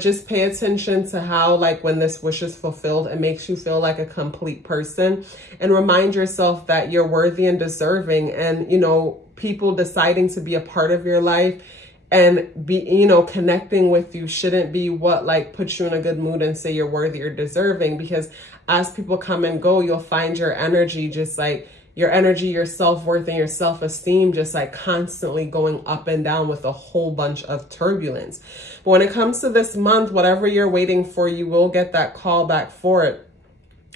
just pay attention to how, like, when this wish is fulfilled, it makes you feel like a complete person, and remind yourself that you're worthy and deserving. And, you know, people deciding to be a part of your life and be, you know, connecting with you shouldn't be what like puts you in a good mood and say you're worthy or deserving. Because as people come and go, you'll find your energy just like your energy, your self-worth, and your self-esteem just like constantly going up and down with a whole bunch of turbulence. But when it comes to this month, whatever you're waiting for, you will get that call back for it,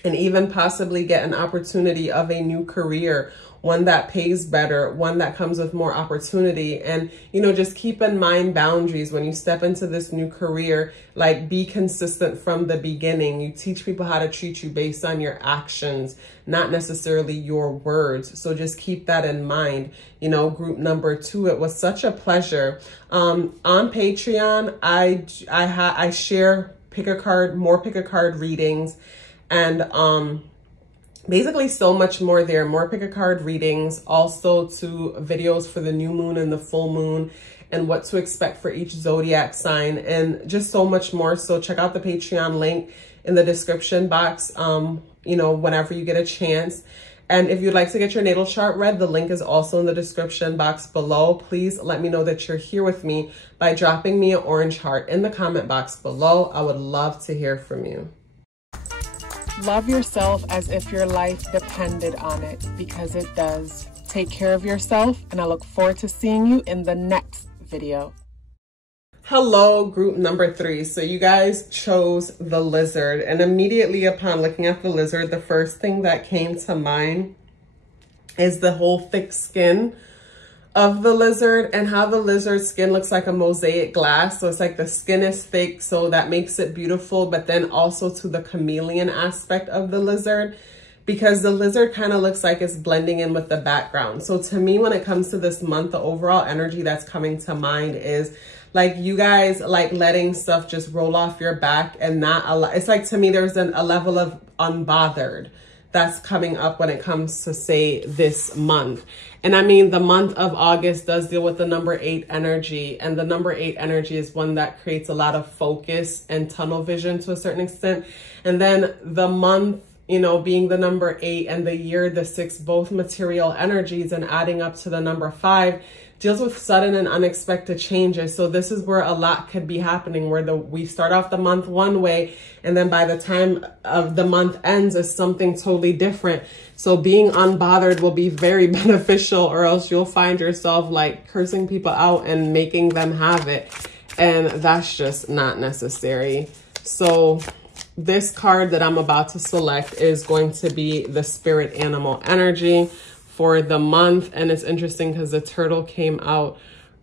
and even possibly get an opportunity of a new career, one that pays better, one that comes with more opportunity. And, you know, just keep in mind boundaries when you step into this new career. Like, be consistent from the beginning. You teach people how to treat you based on your actions, not necessarily your words. So just keep that in mind. You know, group number 2, it was such a pleasure. On Patreon, I share more pick a card readings, and basically so much more there. More pick a card readings, also to videos for the new moon and the full moon, and what to expect for each zodiac sign, and just so much more. So check out the Patreon link in the description box, you know, whenever you get a chance. And if you'd like to get your natal chart read, the link is also in the description box below. Please let me know that you're here with me by dropping me an orange heart in the comment box below. I would love to hear from you. Love yourself as if your life depended on it, because it does. Take care of yourself, and I look forward to seeing you in the next video. Hello, group number 3. So you guys chose the lizard, and immediately upon looking at the lizard, the first thing that came to mind is the whole thick skin of the lizard, and how the lizard skin looks like a mosaic glass. So it's like the skin is thick, so that makes it beautiful, but then also to the chameleon aspect of the lizard, because the lizard kind of looks like it's blending in with the background. So to me, when it comes to this month, the overall energy that's coming to mind is like you guys like letting stuff just roll off your back and not allow. It's like, to me, there's a level of unbothered that's coming up when it comes to, say, this month. And I mean, the month of August does deal with the number 8 energy, and the number 8 energy is one that creates a lot of focus and tunnel vision to a certain extent. And then the month, you know, being the number 8 and the year, the 6, both material energies, and adding up to the number 5 deals with sudden and unexpected changes. So this is where a lot could be happening, where we start off the month one way, and then by the time of the month ends is something totally different. So being unbothered will be very beneficial, or else you'll find yourself like cursing people out and making them have it. And that's just not necessary. So this card that I'm about to select is going to be the spirit animal energy for the month. And it's interesting because the turtle came out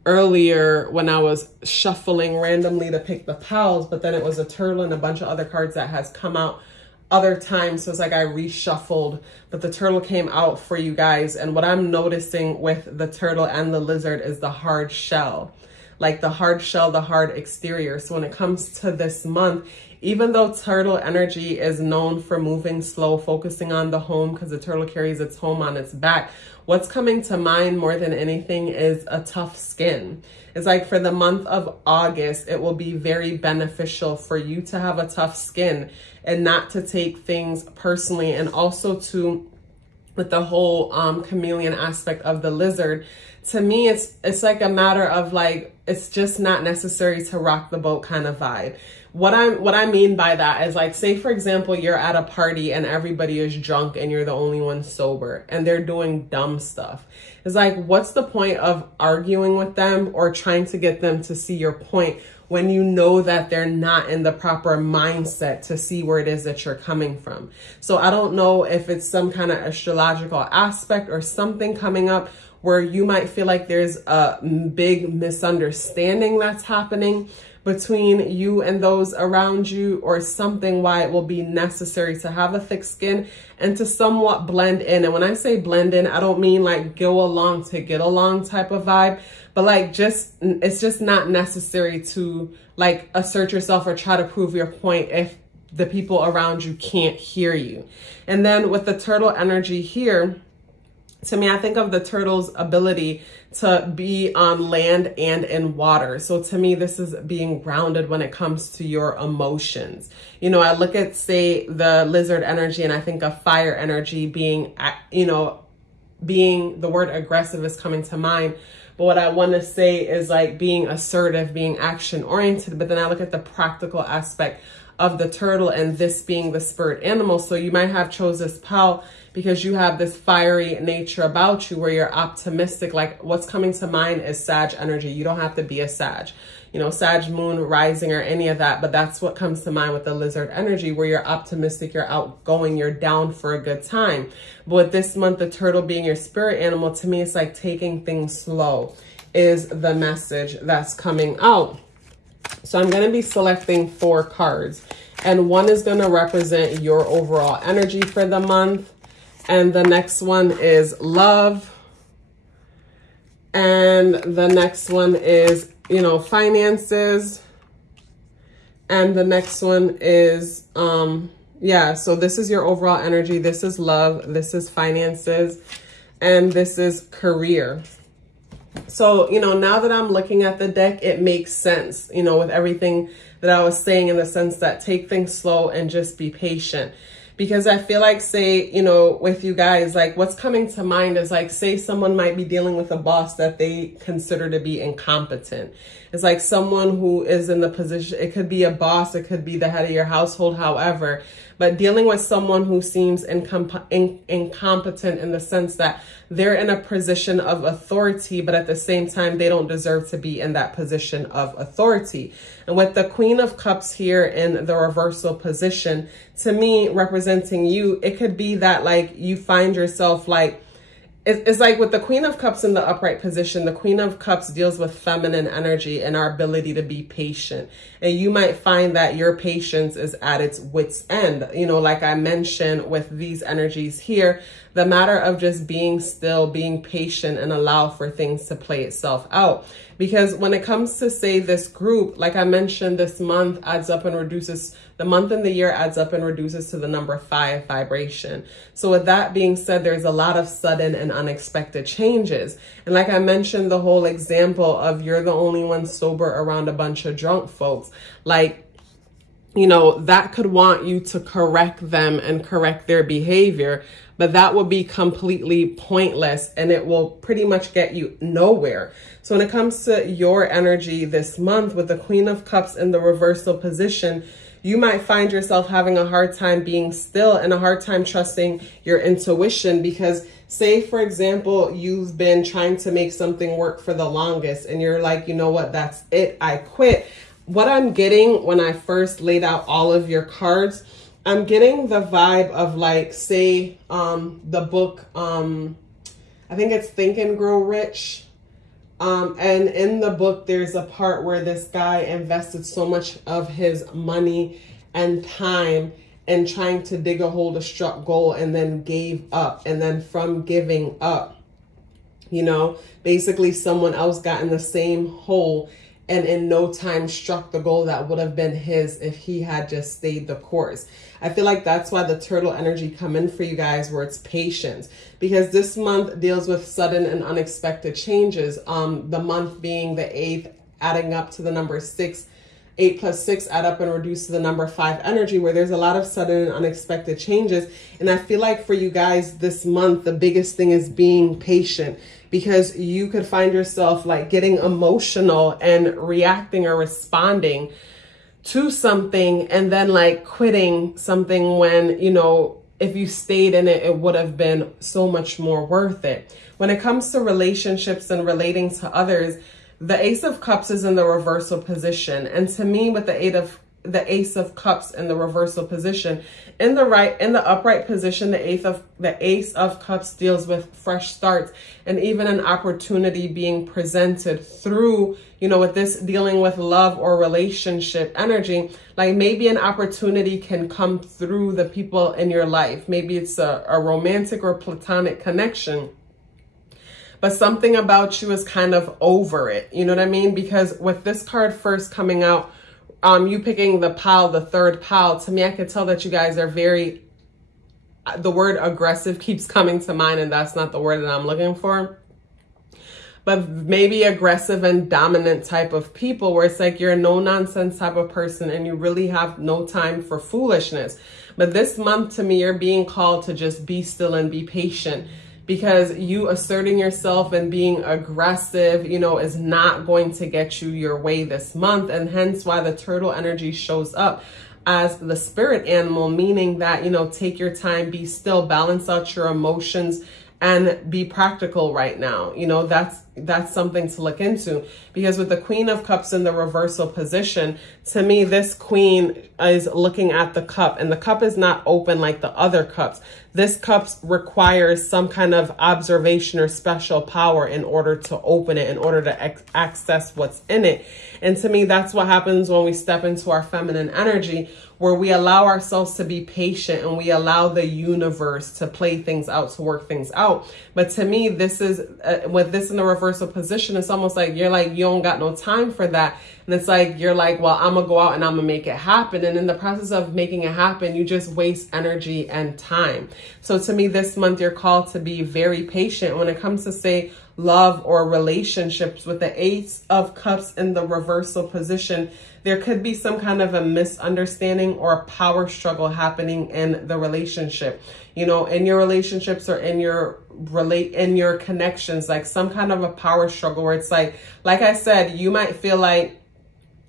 earlier when I was shuffling randomly to pick the pals, but then it was a turtle and a bunch of other cards that has come out other times. So it's like I reshuffled, but the turtle came out for you guys. And what I'm noticing with the turtle and the lizard is the hard shell, like the hard shell, the hard exterior. So when it comes to this month, even though turtle energy is known for moving slow, focusing on the home, because the turtle carries its home on its back, what's coming to mind more than anything is a tough skin. It's like for the month of August, it will be very beneficial for you to have a tough skin and not to take things personally. And also to, with the whole chameleon aspect of the lizard, to me, it's like a matter of like, it's just not necessary to rock the boat kind of vibe. What I mean by that is like, say, for example, you're at a party and everybody is drunk and you're the only one sober and they're doing dumb stuff. It's like, what's the point of arguing with them or trying to get them to see your point when you know that they're not in the proper mindset to see where it is that you're coming from? So I don't know if it's some kind of astrological aspect or something coming up where you might feel like there's a big misunderstanding that's happening between you and those around you, or something why it will be necessary to have a thick skin and to somewhat blend in. And when I say blend in, I don't mean like go along to get along type of vibe, but like it's just not necessary to like assert yourself or try to prove your point if the people around you can't hear you. And then with the turtle energy here, to me, I think of the turtle's ability to be on land and in water. So to me, this is being grounded when it comes to your emotions. You know, I look at, say, the lizard energy and I think of fire energy being, you know, being, the word aggressive is coming to mind. But what I want to say is like being assertive, being action oriented. But then I look at the practical aspect of the turtle and this being the spirit animal. So you might have chose this pal because you have this fiery nature about you where you're optimistic. Like what's coming to mind is Sag energy. You don't have to be a Sag, you know, Sag moon rising or any of that, but that's what comes to mind with the lizard energy, where you're optimistic, you're outgoing, you're down for a good time. But with this month, the turtle being your spirit animal, to me, it's like taking things slow is the message that's coming out. So I'm going to be selecting 4 cards, and one is going to represent your overall energy for the month. And the next one is love. And the next one is, you know, finances. And the next one is, yeah, so this is your overall energy. This is love. This is finances. And this is career. So, you know, now that I'm looking at the deck, it makes sense, you know, with everything that I was saying, in the sense that take things slow and just be patient. Because I feel like, say, you know, with you guys, like what's coming to mind is like, say someone might be dealing with a boss that they consider to be incompetent. It's like someone who is in the position, it could be a boss, it could be the head of your household, however, but dealing with someone who seems incompetent in the sense that they're in a position of authority, but at the same time, they don't deserve to be in that position of authority. And with the Queen of Cups here in the reversal position, to me, representing you, it could be that like you find yourself like, it's like with the Queen of Cups in the upright position, the Queen of Cups deals with feminine energy and our ability to be patient. And you might find that your patience is at its wit's end. You know, like I mentioned with these energies here, the matter of just being still, being patient, and allow for things to play itself out. Because when it comes to, say, this group, like I mentioned, this month adds up and reduces, the month and the year adds up and reduces to the number 5 vibration. So with that being said, there's a lot of sudden and unexpected changes. And like I mentioned, the whole example of you're the only one sober around a bunch of drunk folks, like, you know, that could want you to correct them and correct their behavior, but that will be completely pointless and it will pretty much get you nowhere. So when it comes to your energy this month with the Queen of Cups in the reversal position, you might find yourself having a hard time being still and a hard time trusting your intuition because, say, for example, you've been trying to make something work for the longest and you're like, you know what, that's it, I quit. What I'm getting when I first laid out all of your cards, I'm getting the vibe of, like, say, the book, I think it's Think and Grow Rich. And in the book, there's a part where this guy invested so much of his money and time in trying to dig a hole to struck gold and then gave up. And then from giving up, you know, basically someone else got in the same hole and in no time struck the goal that would have been his if he had just stayed the course. I feel like that's why the turtle energy come in for you guys, where it's patience, because this month deals with sudden and unexpected changes. The month being the 8th, adding up to the number 6. 8 plus 6 add up and reduce to the number 5 energy, where there's a lot of sudden and unexpected changes. And I feel like for you guys this month, the biggest thing is being patient, because you could find yourself like getting emotional and reacting or responding to something and then like quitting something when, you know, if you stayed in it, it would have been so much more worth it. When it comes to relationships and relating to others, the Ace of Cups is in the reversal position. And to me, with the Ace of Cups in the reversal position, in the upright position, the Ace of Cups deals with fresh starts and even an opportunity being presented through, you know, with this dealing with love or relationship energy, like maybe an opportunity can come through the people in your life. Maybe it's a romantic or platonic connection, but something about you is kind of over it. You know what I mean? Because with this card first coming out, you picking the pile, the third pile, to me, I could tell that you guys are very, the word aggressive keeps coming to mind, and that's not the word that I'm looking for. But maybe aggressive and dominant type of people, where it's like you're a no-nonsense type of person and you really have no time for foolishness. But this month, to me, you're being called to just be still and be patient, because you asserting yourself and being aggressive, you know, is not going to get you your way this month. And hence why the turtle energy shows up as the spirit animal, meaning that, you know, take your time, be still, balance out your emotions, and be practical right now. You know, that's something to look into, because with the Queen of Cups in the reversal position, to me, this queen is looking at the cup, and the cup is not open like the other cups. This cup requires some kind of observation or special power in order to open it, in order to access what's in it. And to me, that's what happens when we step into our feminine energy, where we allow ourselves to be patient and we allow the universe to play things out, to work things out. But to me, this is, with this in the reversal position, it's almost like you're like, you don't got no time for that. And it's like, you're like, well, I'm gonna go out and I'm gonna make it happen. And in the process of making it happen, you just waste energy and time. So to me, this month, you're called to be very patient when it comes to, say, love or relationships. With the Ace of Cups in the reversal position, there could be some kind of a misunderstanding or a power struggle happening in the relationship, you know, in your relationships or in your connections, like some kind of a power struggle where it's like I said, you might feel like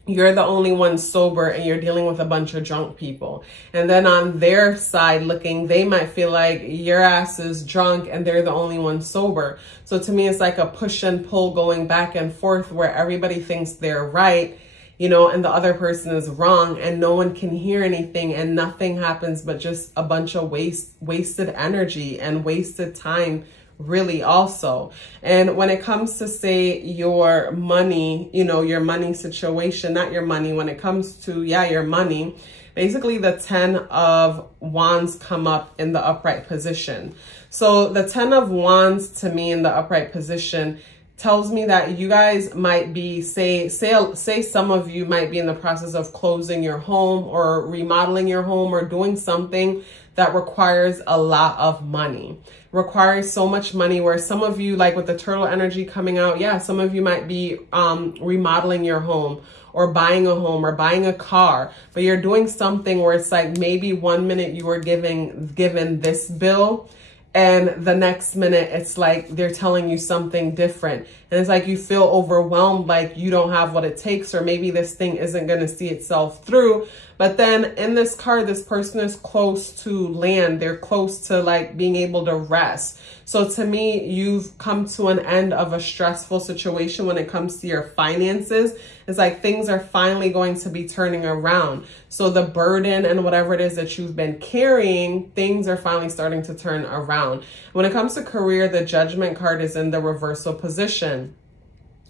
you're the only one sober and you're dealing with a bunch of drunk people. And then on their side looking, they might feel like your ass is drunk and they're the only one sober. So to me, it's like a push and pull going back and forth, where everybody thinks they're right, you know, and the other person is wrong, and no one can hear anything, and nothing happens but just a bunch of wasted energy and wasted time, really, also. And when it comes to, say, your money, you know, your money situation, not your money, when it comes to, your money, basically the 10 of Wands come up in the upright position. So the 10 of Wands to me in the upright position tells me that you guys might be, say some of you might be in the process of closing your home or remodeling your home or doing something that requires a lot of money, requires so much money, where some of you, like with the turtle energy coming out, yeah, some of you might be remodeling your home or buying a home or buying a car, but you're doing something where it's like maybe 1 minute you were given this bill, and the next minute it's like they're telling you something different. And it's like you feel overwhelmed, like you don't have what it takes, or maybe this thing isn't going to see itself through. But then in this card, this person is close to land. They're close to like being able to rest. So to me, you've come to an end of a stressful situation when it comes to your finances. It's like things are finally going to be turning around. So the burden and whatever it is that you've been carrying, things are finally starting to turn around. When it comes to career, the Judgment card is in the reversal position.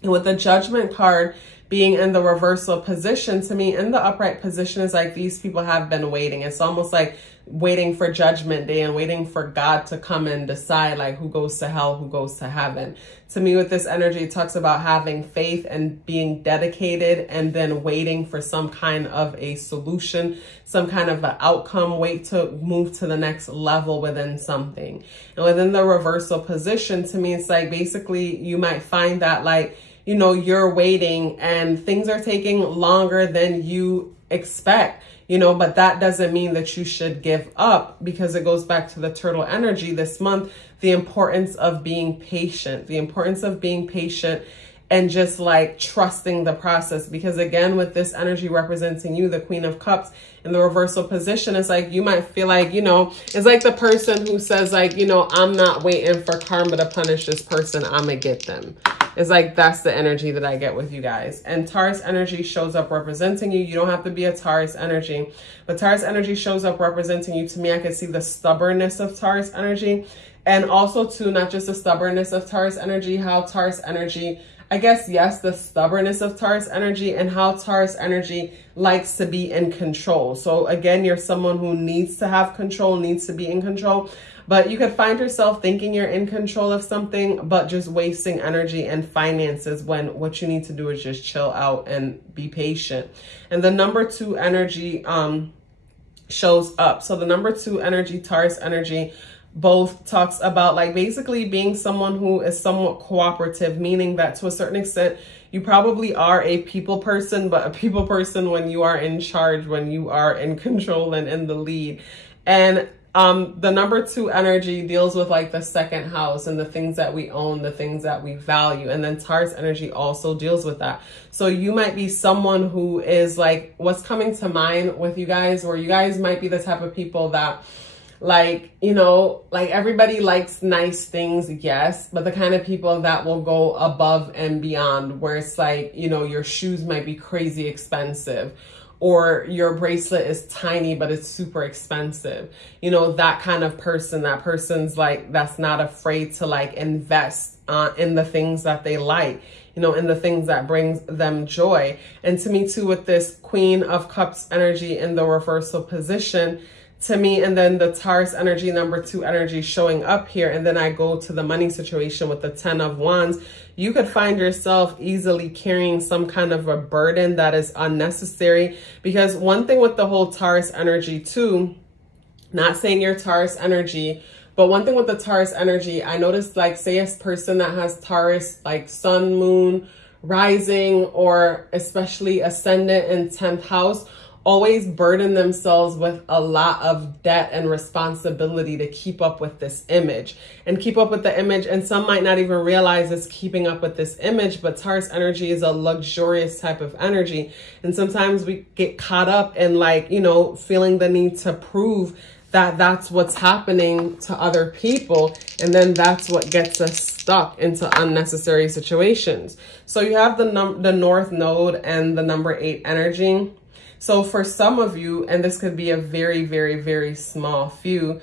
And with the Judgment card being in the reversal position, to me, in the upright position is like these people have been waiting. It's almost like waiting for Judgment Day and waiting for God to come and decide like who goes to hell, who goes to heaven. To me, with this energy, it talks about having faith and being dedicated and then waiting for some kind of a solution, some kind of an outcome, wait to move to the next level within something. And within the reversal position, to me, it's like basically you might find that like, you know, you're waiting and things are taking longer than you expect, you know, but that doesn't mean that you should give up, because it goes back to the turtle energy this month, the importance of being patient, and just like trusting the process. Because again, with this energy representing you, the Queen of Cups in the reversal position, it's like you might feel like, you know, it's like the person who says like, you know, I'm not waiting for karma to punish this person, I'm gonna get them. It's like that's the energy that I get with you guys. And Taurus energy shows up representing you. You don't have to be a Taurus energy, but Taurus energy shows up representing you. To me, I can see the stubbornness of Taurus energy, and also too, not just the stubbornness of Taurus energy, how Taurus energy, I guess, yes, the stubbornness of Taurus energy, and how Taurus energy likes to be in control. So again, you're someone who needs to have control, needs to be in control, but you could find yourself thinking you're in control of something, but just wasting energy and finances when what you need to do is just chill out and be patient. And the number 2 energy shows up. So the number 2 energy, Taurus energy, both talks about like basically being someone who is somewhat cooperative, meaning that to a certain extent, you probably are a people person, but a people person when you are in charge, when you are in control and in the lead. And the number 2 energy deals with like the second house and the things that we own, the things that we value. And then Taurus energy also deals with that. So you might be someone who is like, what's coming to mind with you guys, or you guys might be the type of people that, like, you know, like everybody likes nice things, yes, but the kind of people that will go above and beyond, where it's like, you know, your shoes might be crazy expensive, or your bracelet is tiny, but it's super expensive. You know, that kind of person, that person's like, that's not afraid to like invest in the things that they like, you know, in the things that brings them joy. And to me too, with this Queen of Cups energy in the reversal position, to me, and then the Taurus energy, number 2 energy showing up here, and then I go to the money situation with the 10 of Wands, you could find yourself easily carrying some kind of a burden that is unnecessary. Because one thing with the whole Taurus energy too, not saying you're Taurus energy, but one thing with the Taurus energy, I noticed, like, say a person that has Taurus, like sun, moon, rising, or especially ascendant in 10th house, always burden themselves with a lot of debt and responsibility to keep up with this image and keep up with the image. And some might not even realize it's keeping up with this image, but Taurus energy is a luxurious type of energy. And sometimes we get caught up in, like, you know, feeling the need to prove that that's what's happening to other people. And then that's what gets us stuck into unnecessary situations. So you have the North Node and the number 8 energy. So for some of you, and this could be a very, very, very small few,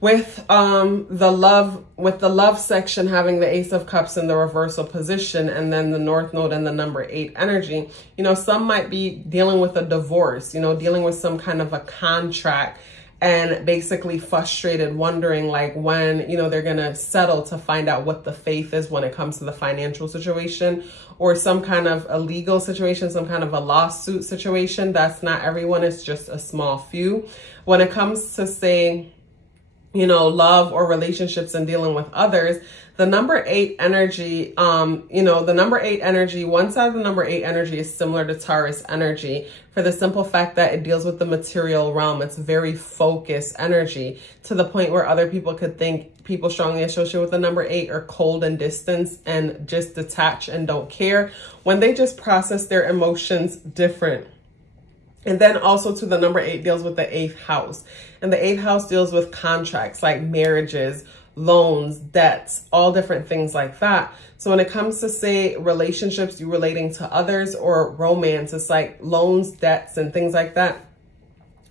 with the love section having the Ace of Cups in the reversal position, and then the North Node and the number 8 energy, you know, some might be dealing with a divorce, you know, dealing with some kind of a contract. and basically frustrated, wondering like when, you know, they're going to settle to find out what the faith is when it comes to the financial situation or some kind of a legal situation, some kind of a lawsuit situation. That's not everyone. It's just a small few. When it comes to, say, you know, love or relationships and dealing with others, the number 8 energy, you know, the number 8 energy, one side of the number 8 energy is similar to Taurus energy for the simple fact that it deals with the material realm. It's very focused energy to the point where other people could think people strongly associated with the number 8 are cold and distant and just detach and don't care when they just process their emotions different. And then also to the number 8 deals with the 8th house. And the 8th house deals with contracts like marriages, loans, debts, all different things like that. So when it comes to, say, relationships, you relating to others or romance, it's like loans, debts, and things like that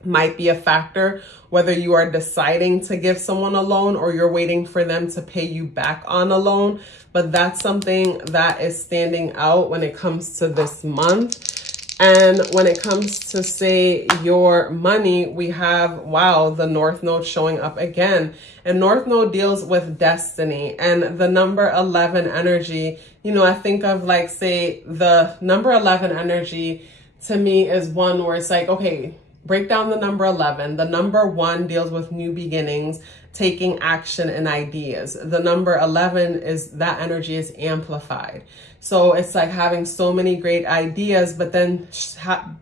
might be a factor, whether you are deciding to give someone a loan or you're waiting for them to pay you back on a loan. But that's something that is standing out when it comes to this month. And when it comes to, say, your money, we have, wow, the North Node showing up again. And North Node deals with destiny and the number 11 energy. You know, I think of like, say, the number 11 energy to me is one where it's like, okay, break down the number 11. The number 1 deals with new beginnings, taking action and ideas. The number 11 is that energy is amplified. So it's like having so many great ideas, but then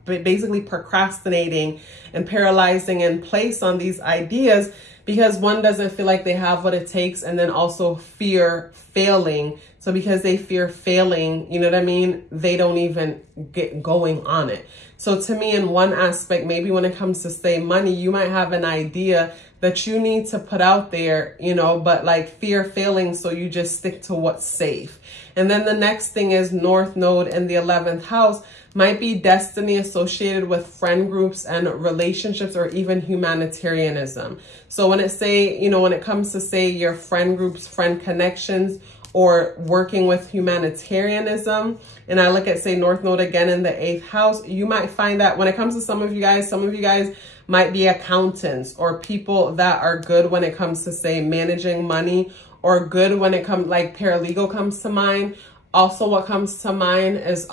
basically procrastinating and paralyzing in place on these ideas because one doesn't feel like they have what it takes, and then also fear failing. So because they fear failing, you know what I mean? They don't even get going on it. So to me, in one aspect, maybe when it comes to, say, money, you might have an idea that you need to put out there, you know, but like fear failing. So you just stick to what's safe. And then the next thing is North Node in the 11th house might be destiny associated with friend groups and relationships or even humanitarianism. So when it say, you know, when it comes to, say, your friend groups, friend connections, or working with humanitarianism, and I look at, say, North Node again in the 8th house, you might find that when it comes to some of you guys might be accountants or people that are good when it comes to, say, managing money, or good when it comes, like paralegal comes to mind. Also what comes to mind is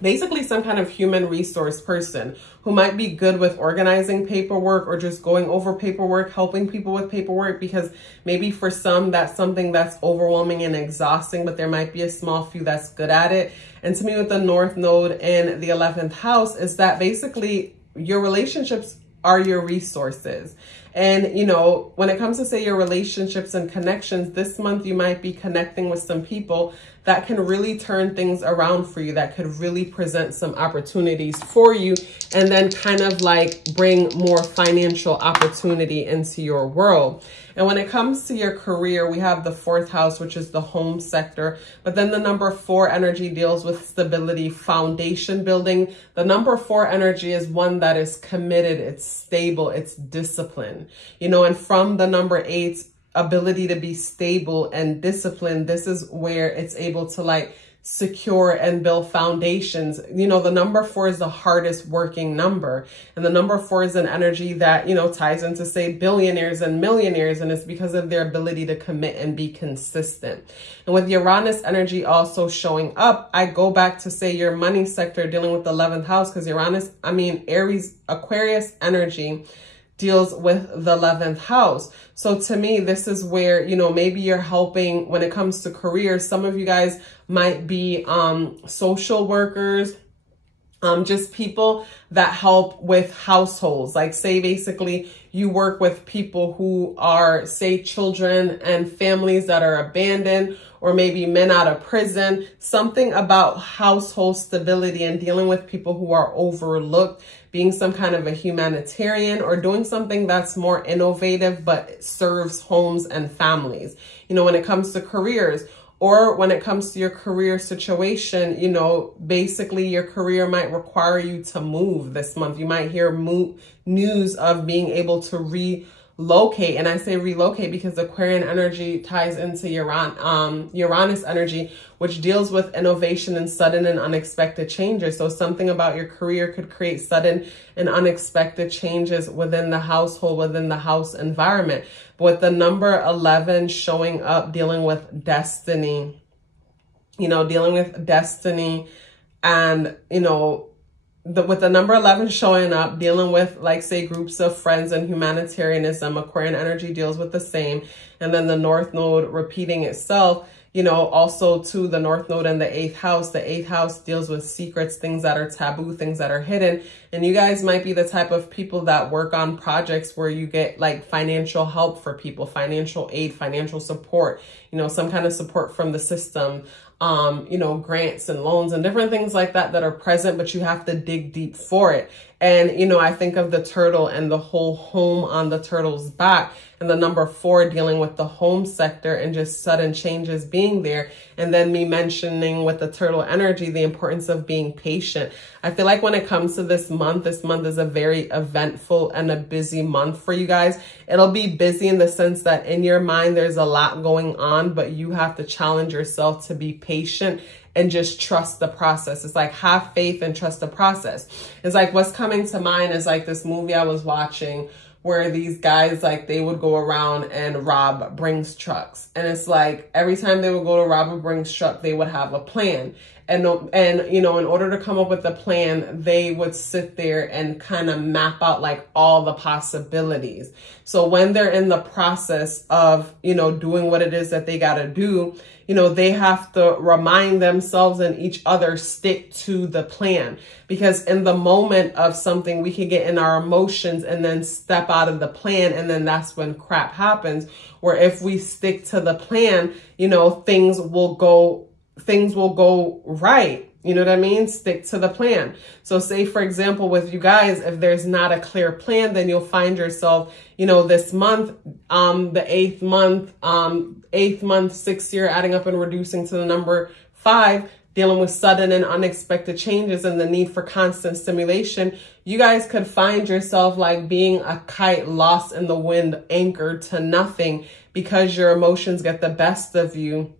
basically some kind of human resource person who might be good with organizing paperwork or just going over paperwork, helping people with paperwork, because maybe for some that's something that's overwhelming and exhausting, but there might be a small few that's good at it. And to me, with the North Node in the 11th house is that basically your relationships are your resources. And, you know, when it comes to, say, your relationships and connections, this month you might be connecting with some people that can really turn things around for you, that could really present some opportunities for you, and then kind of like bring more financial opportunity into your world. And when it comes to your career, we have the 4th house, which is the home sector. But then the number 4 energy deals with stability, foundation building. The number 4 energy is one that is committed, it's stable, it's disciplined. You know, and from the number 8's ability to be stable and disciplined, this is where it's able to like secure and build foundations. You know, the number 4 is the hardest working number, and the number 4 is an energy that, you know, ties into, say, billionaires and millionaires, and it's because of their ability to commit and be consistent. And with Uranus energy also showing up, I go back to, say, your money sector dealing with the 11th house, because Uranus, Aries, Aquarius energy deals with the 11th house. So to me, this is where, you know, maybe you're helping when it comes to career. Some of you guys might be social workers, just people that help with households. Like, say, basically you work with people who are, say, children and families that are abandoned, or maybe men out of prison, something about household stability and dealing with people who are overlooked, being some kind of a humanitarian, or doing something that's more innovative but serves homes and families. You know, when it comes to careers, or when it comes to your career situation, you know, basically your career might require you to move this month. You might hear news of being able to relocate. And I say relocate because Aquarian energy ties into Uranus energy, which deals with innovation and sudden and unexpected changes. So something about your career could create sudden and unexpected changes within the household, within the house environment. But with the number 11 showing up, dealing with destiny, dealing with destiny, and, with the number 11 showing up, dealing with, like, say, groups of friends and humanitarianism, Aquarian energy deals with the same. And then the North Node repeating itself, also to the North Node in the 8th house. The 8th house deals with secrets, things that are taboo, things that are hidden. And you guys might be the type of people that work on projects where you get like financial help for people, financial aid, financial support, some kind of support from the system. Grants and loans and different things like that are present, but you have to dig deep for it. And, I think of the turtle and the whole home on the turtle's back, and the number 4 dealing with the home sector and just sudden changes being there. And then me mentioning with the turtle energy, the importance of being patient. I feel like when it comes to this month is a very eventful and a busy month for you guys. It'll be busy in the sense that in your mind, there's a lot going on, but you have to challenge yourself to be patient and just trust the process. It's like have faith and trust the process. It's like what's coming to mind is like this movie I was watching where these guys, like, they would go around and rob Brinks trucks. And it's like every time they would go to rob a Brinks truck, they would have a plan. And in order to come up with a plan, they would sit there and kind of map out like all the possibilities. So when they're in the process of, doing what it is that they got to do, they have to remind themselves and each other, stick to the plan. Because in the moment of something, we can get in our emotions and then step out of the plan. And then that's when crap happens. Where if we stick to the plan, things will go right. You know what I mean? Stick to the plan. So say, for example, with you guys, if there's not a clear plan, then you'll find yourself, this month, the eighth month, 6th year, adding up and reducing to the number 5, dealing with sudden and unexpected changes and the need for constant stimulation. You guys could find yourself like being a kite lost in the wind, anchored to nothing because your emotions get the best of you,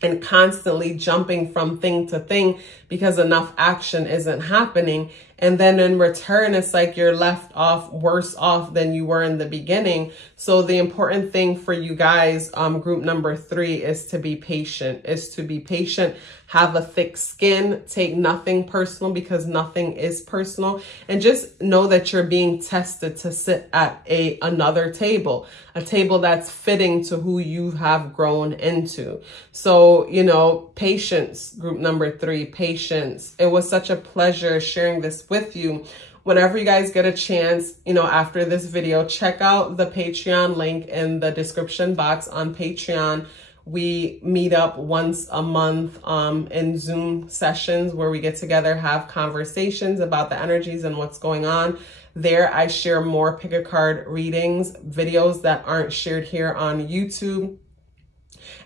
and constantly jumping from thing to thing because enough action isn't happening. And then in return, it's like you're left off worse off than you were in the beginning. So the important thing for you guys, group number 3, is to be patient, have a thick skin, take nothing personal because nothing is personal, and just know that you're being tested to sit at another table, a table that's fitting to who you have grown into. So, patience, group number 3, patience. It was such a pleasure sharing this with you. Whenever you guys get a chance, after this video, check out the Patreon link in the description box. On Patreon, we meet up once a month in Zoom sessions where we get together, have conversations about the energies and what's going on. There, I share more pick a card readings, videos that aren't shared here on YouTube,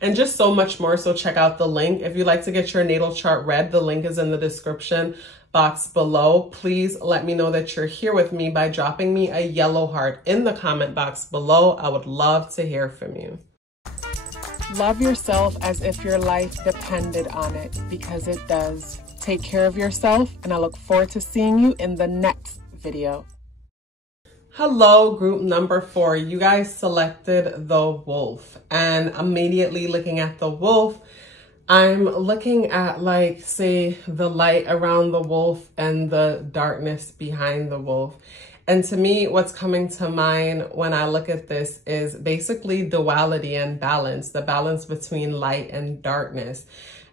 and just so much more. So check out the link. If you'd like to get your natal chart read, the link is in the description box below. Please let me know that you're here with me by dropping me a yellow heart in the comment box below. I would love to hear from you. Love yourself as if your life depended on it, because it does. Take care of yourself, and I look forward to seeing you in the next video. Hello, group number 4. You guys selected the wolf, and immediately looking at the wolf, I'm looking at, like, say, the light around the wolf and the darkness behind the wolf. And to me, what's coming to mind when I look at this is basically duality and balance, the balance between light and darkness.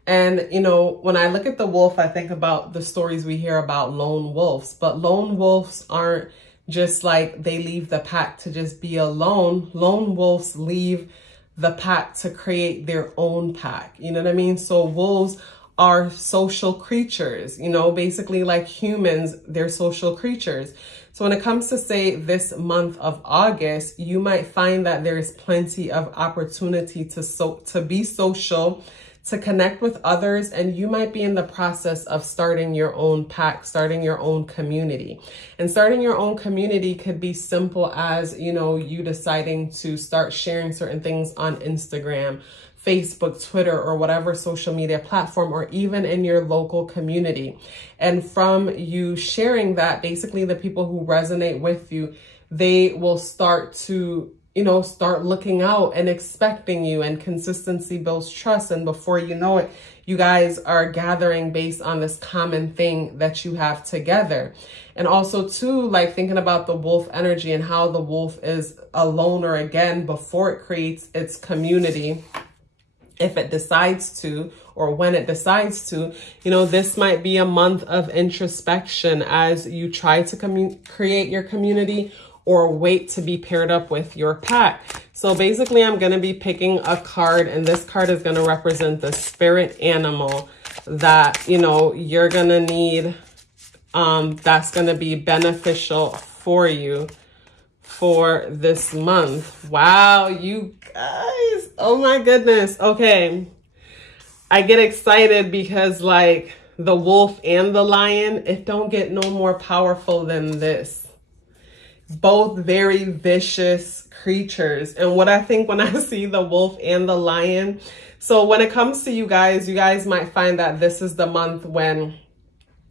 And, when I look at the wolf, I think about the stories we hear about lone wolves, but lone wolves aren't just like they leave the pack to just be alone. Lone wolves leave the pack to create their own pack. You know what I mean? So wolves are social creatures, basically like humans, they're social creatures. So when it comes to, say, this month of August, you might find that there is plenty of opportunity to be social, to connect with others, and you might be in the process of starting your own pack, starting your own community. And starting your own community could be simple as, you know, you deciding to start sharing certain things on Instagram, Facebook, Twitter, or whatever social media platform, or even in your local community. And from you sharing that, basically the people who resonate with you, they will start to, you know, start looking out and expecting you, and consistency builds trust. And before you know it, you guys are gathering based on this common thing that you have together. And also too, like thinking about the wolf energy and how the wolf is a loner again before it creates its community. If it decides to, or when it decides to, you know, this might be a month of introspection as you try to create your community, or wait to be paired up with your pack. So basically I'm going to be picking a card, and this card is going to represent the spirit animal that, you know, you're going to need, that's going to be beneficial for you for this month. Wow, you guys, oh my goodness. Okay, I get excited because like the wolf and the lion, it don't get no more powerful than this. Both very vicious creatures. And what I think when I see the wolf and the lion, so when it comes to you guys might find that this is the month when,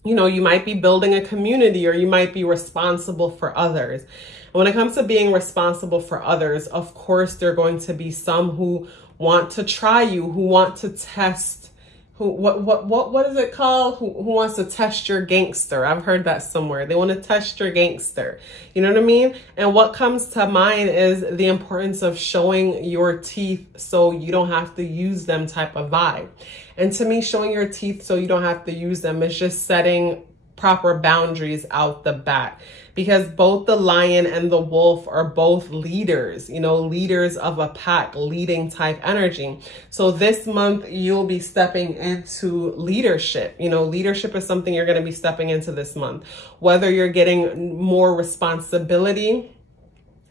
you know, you might be building a community, or you might be responsible for others. And when it comes to being responsible for others, of course, there are going to be some who want to try you, who want to test, what is it called? Who wants to test your gangster? I've heard that somewhere. They want to test your gangster. You know what I mean? And what comes to mind is the importance of showing your teeth so you don't have to use them type of vibe. And to me, showing your teeth so you don't have to use them is just setting proper boundaries out the bat. Because both the lion and the wolf are both leaders, you know, leaders of a pack, leading type energy. So this month you'll be stepping into leadership. You know, leadership is something you're going to be stepping into this month, whether you're getting more responsibility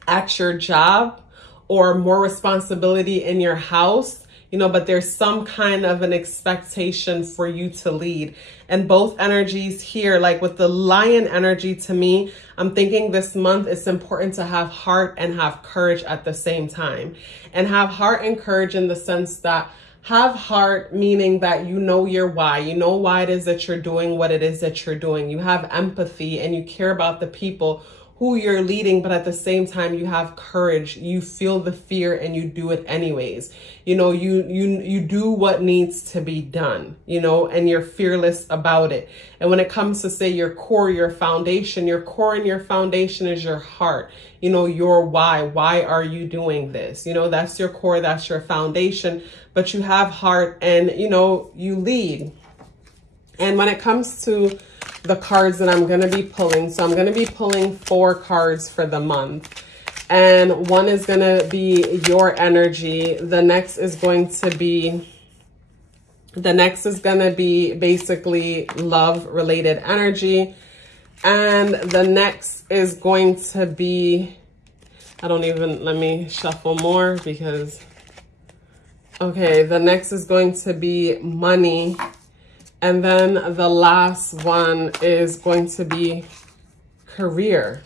at your job or more responsibility in your house. You know, but there's some kind of an expectation for you to lead. And both energies here, like with the lion energy, to me, I'm thinking this month it's important to have heart and have courage at the same time. And have heart and courage in the sense that have heart, meaning that you know your why. You know why it is that you're doing what it is that you're doing. You have empathy and you care about the people who you're leading, but at the same time, you have courage. You feel the fear and you do it anyways. You know, you do what needs to be done, you know, and you're fearless about it. And when it comes to say your core, your foundation, your core and your foundation is your heart, you know, your why. Why are you doing this? You know, that's your core, that's your foundation, but you have heart and, you know, you lead. And when it comes to the cards that I'm going to be pulling, so I'm going to be pulling 4 cards for the month. And one is going to be your energy. The next is going to be basically love related energy. And the next is going to be, let me shuffle more because, okay, the next is going to be money. And then the last one is going to be career.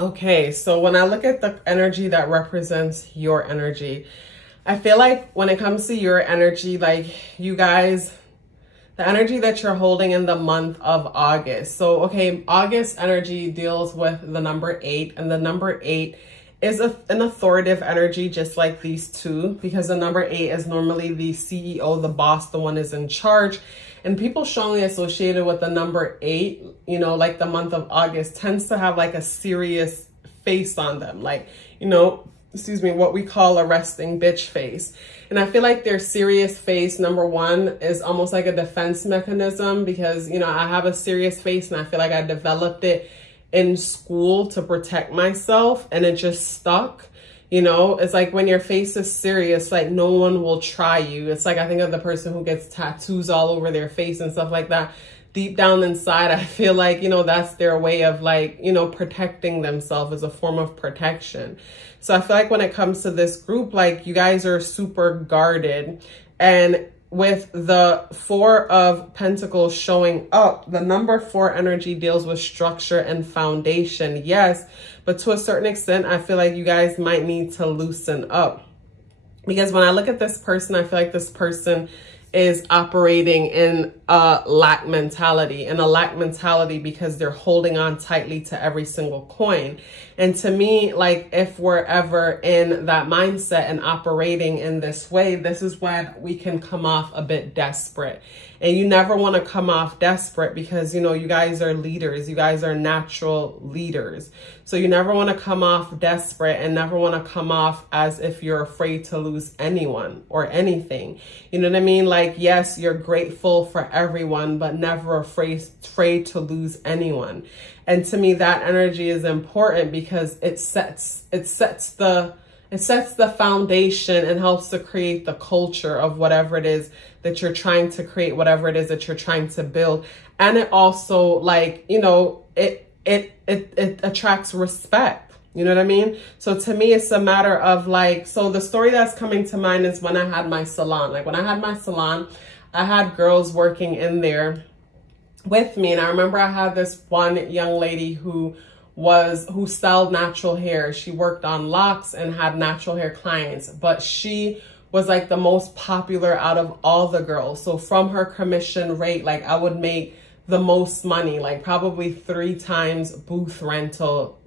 Okay, so when I look at the energy that represents your energy, I feel like when it comes to your energy, like you guys, the energy that you're holding in the month of August. So, okay, August energy deals with the number 8, and the number 8 is an authoritative energy, just like these two, because the number 8 is normally the CEO, the boss, the one is in charge. And people strongly associated with the number 8, you know, like the month of August tends to have like a serious face on them. Like, you know, what we call a resting bitch face. And I feel like their serious face, number 1, is almost like a defense mechanism because, you know, I have a serious face and I feel like I developed it in school to protect myself and it just stuck. You know, it's like when your face is serious, like no one will try you. It's like I think of the person who gets tattoos all over their face and stuff like that. deep down inside, I feel like, you know, that's their way of like, you know, protecting themselves as a form of protection. So I feel like when it comes to this group, like you guys are super guarded. And with the 4 of Pentacles showing up, the number 4 energy deals with structure and foundation. Yes, but to a certain extent, I feel like you guys might need to loosen up. Because when I look at this person, I feel like this person is operating in a lack mentality, because they're holding on tightly to every single coin. And to me, like if we're ever in that mindset and operating in this way, this is when we can come off a bit desperate. And you never want to come off desperate because, you know, you guys are leaders. You guys are natural leaders. So you never want to come off desperate and never want to come off as if you're afraid to lose anyone or anything. You know what I mean? Like, yes, you're grateful for everyone, but never afraid to lose anyone. And to me, that energy is important because it sets the foundation and helps to create the culture of whatever it is that you're trying to create, whatever it is that you're trying to build. And it also, like, you know, it attracts respect. You know what I mean? So to me, it's a matter of like, so the story that's coming to mind is when I had my salon. Like when I had my salon, I had girls working in there with me. And I remember I had this one young lady who styled natural hair. She worked on locks and had natural hair clients, but she was like the most popular out of all the girls. So from her commission rate, like I would make the most money, like probably 3 times booth rental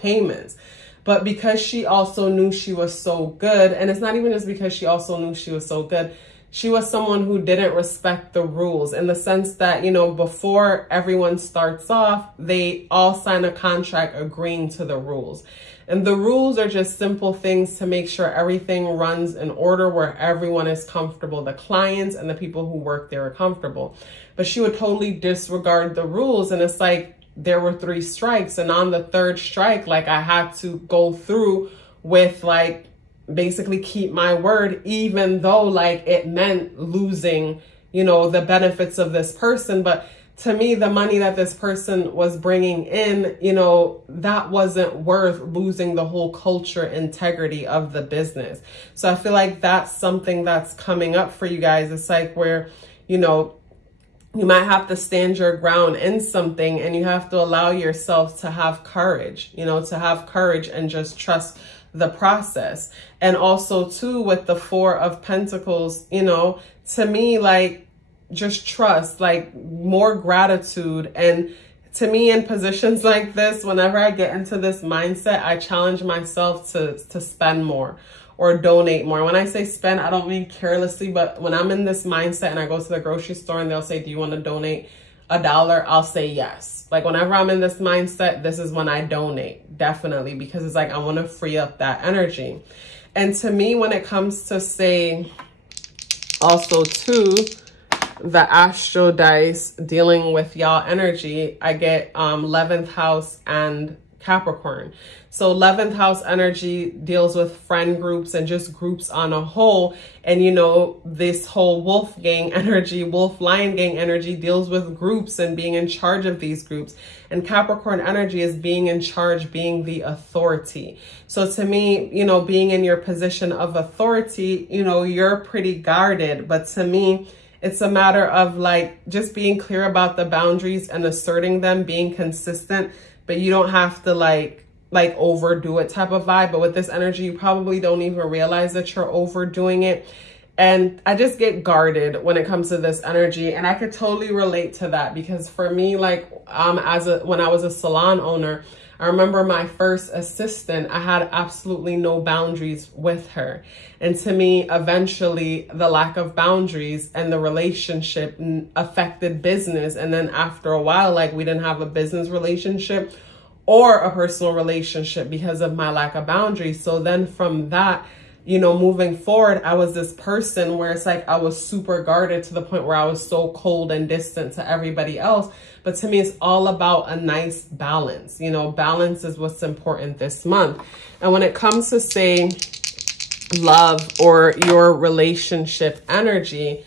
payments. But because she also knew she was so good, and it's not even just because she also knew she was so good, she was someone who didn't respect the rules, in the sense that, you know, before everyone starts off, they all sign a contract agreeing to the rules. And the rules are just simple things to make sure everything runs in order where everyone is comfortable. The clients and the people who work there are comfortable. But she would totally disregard the rules. And it's like there were 3 strikes. And on the 3rd strike, like I had to go through with like basically keep my word, even though like it meant losing, you know, the benefits of this person. But to me, the money that this person was bringing in, you know, that wasn't worth losing the whole culture integrity of the business. So I feel like that's something that's coming up for you guys. It's like where, you know, you might have to stand your ground in something, and you have to allow yourself to have courage, you know, to have courage and just trust the process. And also too, with the 4 of Pentacles, you know, to me, like, just trust, like more gratitude. And to me, in positions like this, whenever I get into this mindset, I challenge myself to spend more or donate more. When I say spend, I don't mean carelessly, but when I'm in this mindset and I go to the grocery store and they'll say, do you want to donate $1? I'll say yes. Like whenever I'm in this mindset, this is when I donate, definitely, because it's like I want to free up that energy. And to me, when it comes to, say, also too, the astro dice dealing with y'all energy, I get 11th house and Capricorn. So 11th house energy deals with friend groups and just groups on a whole. And, you know, this whole wolf gang energy, wolf lion gang energy deals with groups and being in charge of these groups. And Capricorn energy is being in charge, being the authority. So to me, you know, being in your position of authority, you know, you're pretty guarded. But to me, it's a matter of like just being clear about the boundaries and asserting them, being consistent, but you don't have to like overdo it type of vibe. But with this energy, you probably don't even realize that you're overdoing it. And I just get guarded when it comes to this energy. And I could totally relate to that, because for me, like when I was a salon owner, I remember my first assistant, I had absolutely no boundaries with her. And to me, eventually the lack of boundaries and the relationship affected business. And then after a while, like we didn't have a business relationship or a personal relationship because of my lack of boundaries. So then from that, you know, moving forward, I was this person where it's like I was super guarded to the point where I was so cold and distant to everybody else. But to me, it's all about a nice balance. You know, balance is what's important this month. And when it comes to, say, love or your relationship energy,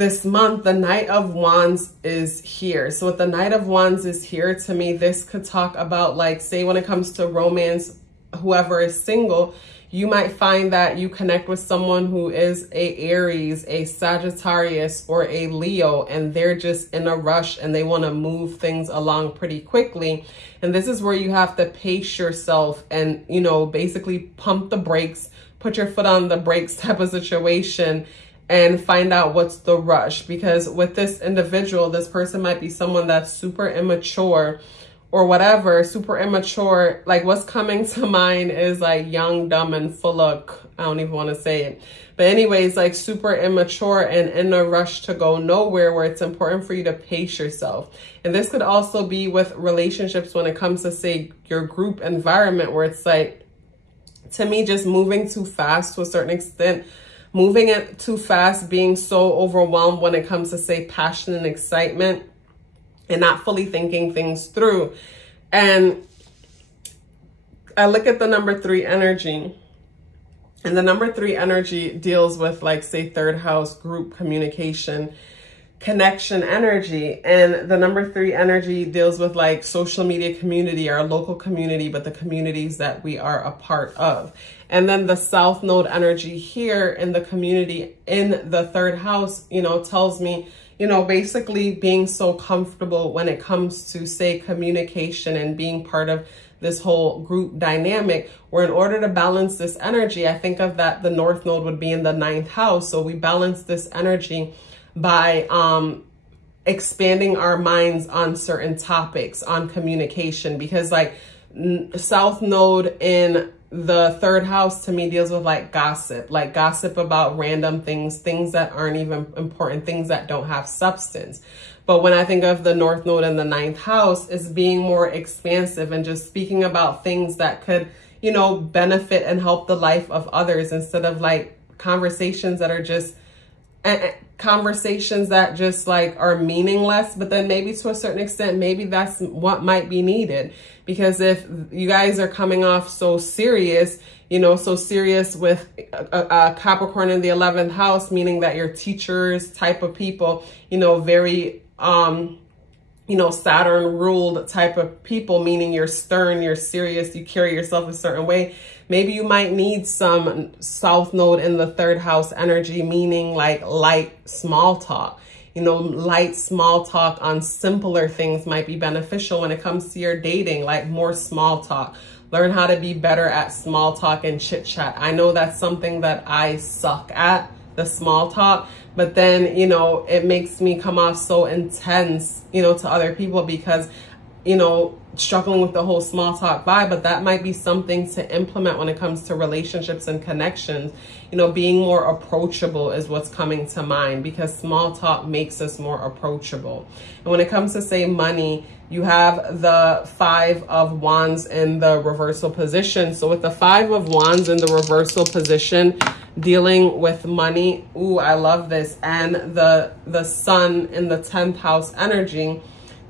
this month, the Knight of Wands is here. So with the Knight of Wands is here, to me, this could talk about, like, say when it comes to romance, whoever is single, you might find that you connect with someone who is a Aries, a Sagittarius, or a Leo, and they're just in a rush and they want to move things along pretty quickly. And this is where you have to pace yourself and, you know, basically pump the brakes, put your foot on the brakes type of situation, and find out what's the rush. Because with this individual, this person might be someone that's super immature or whatever, super immature. Like, what's coming to mind is like young, dumb, and full of, I don't even want to say it. But anyways, like super immature and in a rush to go nowhere, where it's important for you to pace yourself. And this could also be with relationships when it comes to, say, your group environment, where it's like, to me, just moving too fast to a certain extent, moving it too fast, being so overwhelmed when it comes to, say, passion and excitement, and not fully thinking things through. And I look at the number 3 energy, and the number 3 energy deals with, like, say, third house, group communication, connection energy. And the number 3 energy deals with, like, social media community, our local community, but the communities that we are a part of. And then the South Node energy here in the community in the third house, you know, tells me, you know, basically being so comfortable when it comes to, say, communication and being part of this whole group dynamic, where in order to balance this energy, I think of that the North Node would be in the 9th house. So we balance this energy by expanding our minds on certain topics, on communication, because, like, South Node in the third house to me deals with, like, gossip about random things, things that aren't even important, things that don't have substance. But when I think of the North Node in the 9th house, is being more expansive and just speaking about things that could, you know, benefit and help the life of others, instead of, like, conversations that are just conversations that just, like, are meaningless. But then maybe to a certain extent, maybe that's what might be needed. Because if you guys are coming off so serious, you know, so serious with a Capricorn in the 11th house, meaning that you're teachers type of people, you know, very, you know, Saturn ruled type of people, meaning you're stern, you're serious, you carry yourself a certain way. Maybe you might need some South Node in the third house energy, meaning like light small talk. You know, light small talk on simpler things might be beneficial when it comes to your dating, like more small talk. Learn how to be better at small talk and chit chat. I know that's something that I suck at, the small talk, but then, you know, it makes me come off so intense, you know, to other people because, you know, struggling with the whole small talk vibe. But that might be something to implement when it comes to relationships and connections. You know, being more approachable is what's coming to mind, because small talk makes us more approachable. And when it comes to, say, money, you have the 5 of Wands in the reversal position. So with the 5 of Wands in the reversal position, dealing with money, ooh, I love this. And the Sun in the 10th house energy,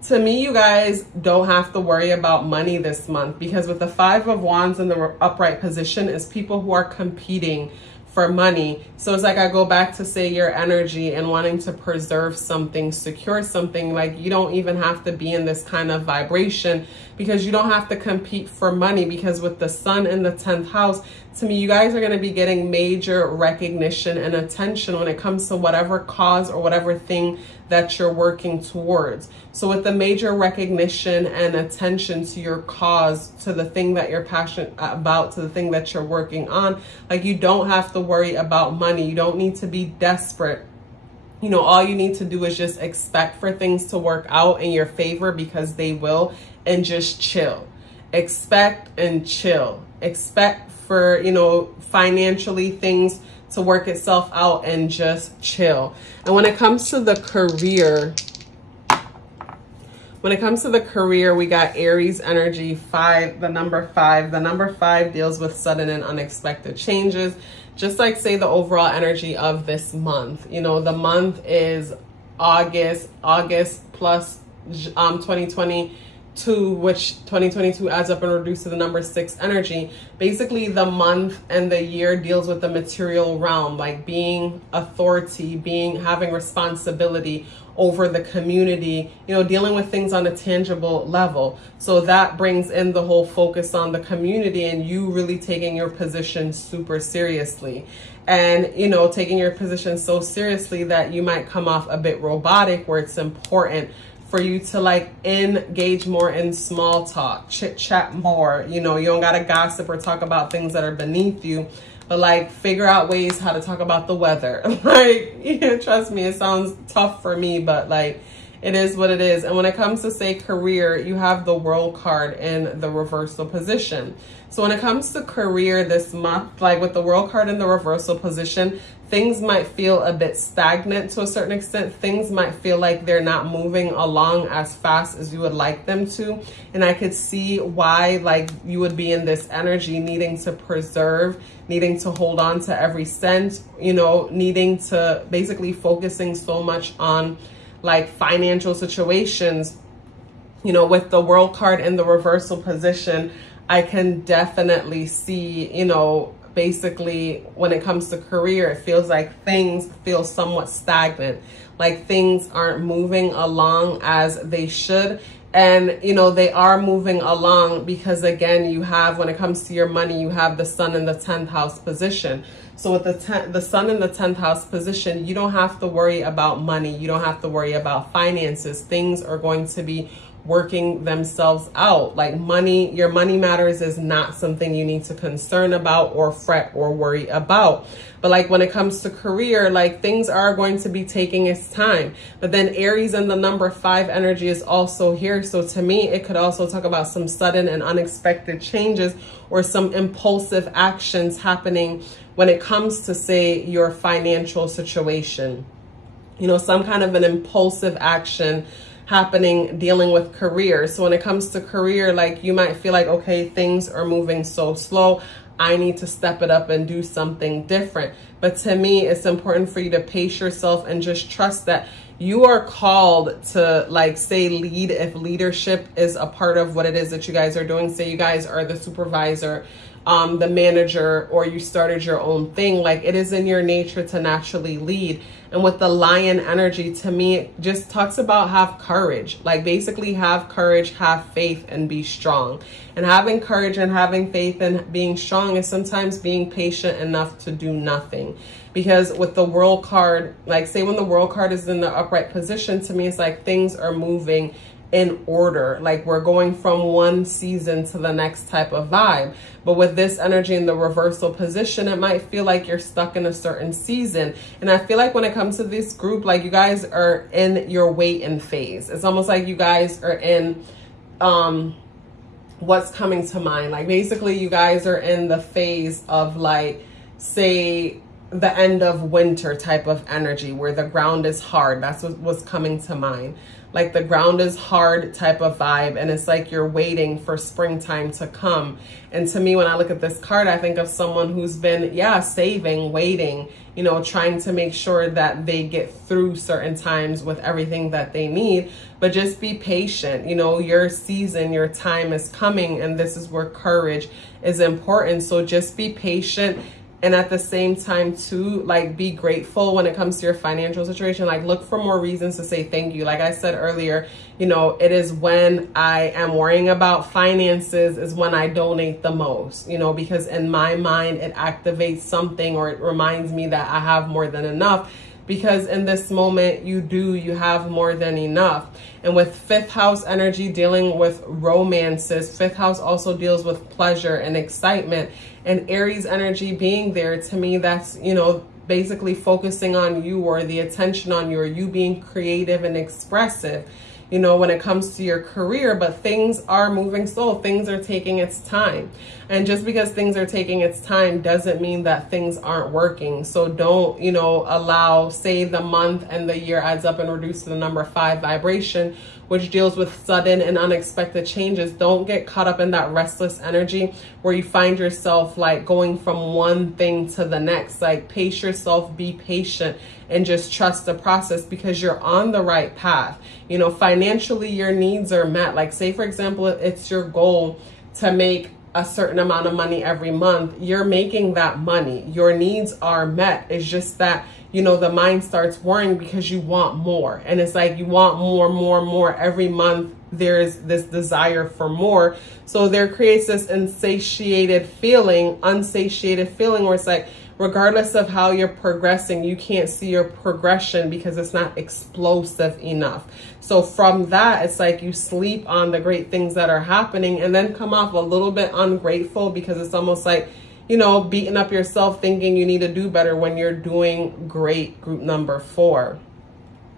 to me, you guys don't have to worry about money this month, because with the 5 of Wands in the upright position is people who are competing for money. So it's like I go back to, say, your energy and wanting to preserve something, secure something. Like, you don't even have to be in this kind of vibration, because you don't have to compete for money, because with the Sun in the 10th house, to me, you guys are going to be getting major recognition and attention when it comes to whatever cause or whatever thing that you're working towards. So with the major recognition and attention to your cause, to the thing that you're passionate about, to the thing that you're working on, like, you don't have to worry about money. You don't need to be desperate. You know, all you need to do is just expect for things to work out in your favor, because they will, and just chill. Expect and chill. Expect for, you know, financially things to work itself out, and just chill. And when it comes to the career, we got Aries energy, 5, the number 5. The number 5 deals with sudden and unexpected changes, just like, say, the overall energy of this month. You know, the month is August plus 2020 2, which 2022 adds up and reduced to the number 6 energy. Basically, the month and the year deals with the material realm, like being authority, having responsibility over the community, you know, dealing with things on a tangible level. So that brings in the whole focus on the community and you really taking your position super seriously. And, you know, taking your position so seriously that you might come off a bit robotic, where it's important for you to like engage more in small talk, chit chat more. You know, you don't gotta gossip or talk about things that are beneath you, but like figure out ways how to talk about the weather. Like, yeah, trust me, it sounds tough for me, but like it is what it is. And when it comes to, say, career, you have the World card in the reversal position. So when it comes to career this month, like with the World card in the reversal position, things might feel a bit stagnant to a certain extent. Things might feel like they're not moving along as fast as you would like them to. And I could see why, like, you would be in this energy, needing to preserve, needing to hold on to every cent, you know, needing to basically focusing so much on like financial situations. You know, with the World card in the reversal position, I can definitely see, you know, basically when it comes to career, it feels like things feel somewhat stagnant, like things aren't moving along as they should. And, you know, they are moving along because, again, you have, when it comes to your money, you have the sun in the 10th house position. So with the sun in the 10th house position, you don't have to worry about money. You don't have to worry about finances. Things are going to be working themselves out. Like money, your money matters is not something you need to concern about or fret or worry about. But like when it comes to career, like things are going to be taking its time. But then Aries and the number 5 energy is also here. So to me, it could also talk about some sudden and unexpected changes or some impulsive actions happening when it comes to, say, your financial situation. You know, some kind of an impulsive action happening dealing with career. So when it comes to career, like you might feel like, okay, things are moving so slow, I need to step it up and do something different. But to me, it's important for you to pace yourself and just trust that you are called to, like, say, lead. If leadership is a part of what it is that you guys are doing, say you guys are the supervisor, the manager, or you started your own thing, like it is in your nature to naturally lead. And with the lion energy, to me, it just talks about have courage, like basically have courage, have faith, and be strong. And having courage and having faith and being strong is sometimes being patient enough to do nothing. Because with the World card, like say when the World card is in the upright position, to me, it's like things are moving in order, like we're going from one season to the next type of vibe. But with this energy in the reversal position, it might feel like you're stuck in a certain season. And I feel like when it comes to this group, like you guys are in your wait-in phase. It's almost like you guys are in what's coming to mind, like basically you guys are in the phase of, like, say the end of winter type of energy where the ground is hard. That's what was coming to mind. Like the ground is hard type of vibe, and it's like you're waiting for springtime to come. And to me, when I look at this card, I think of someone who's been, saving, waiting, you know, trying to make sure that they get through certain times with everything that they need. But just be patient. You know, your season, your time is coming, and this is where courage is important. So just be patient. And at the same time too, like be grateful when it comes to your financial situation. Like look for more reasons to say thank you. Like I said earlier, you know, it is when I am worrying about finances is when I donate the most, you know, because in my mind, it activates something, or it reminds me that I have more than enough. Because in this moment, you have more than enough. And with 5th house energy dealing with romances, 5th house also deals with pleasure and excitement. And Aries energy being there, to me, that's, you know, basically focusing on you, or the attention on you, or you being creative and expressive, you know, when it comes to your career. But things are moving slow. Things are taking its time. And just because things are taking its time doesn't mean that things aren't working. So don't, you know, allow, say the month and the year adds up and reduce to the number 5 vibration, which deals with sudden and unexpected changes. Don't get caught up in that restless energy where you find yourself like going from one thing to the next. Like, pace yourself, be patient, and just trust the process, because you're on the right path. You know, financially, your needs are met. Like, say for example, it's your goal to make a certain amount of money every month. You're making that money. Your needs are met. It's just that, you know, the mind starts worrying because you want more. And it's like you want more every month. There's this desire for more. So there creates this unsatiated feeling where it's like, regardless of how you're progressing, you can't see your progression because it's not explosive enough. So from that, it's like you sleep on the great things that are happening and then come off a little bit ungrateful, because it's almost like, you know, beating up yourself thinking you need to do better when you're doing great. Group number 4.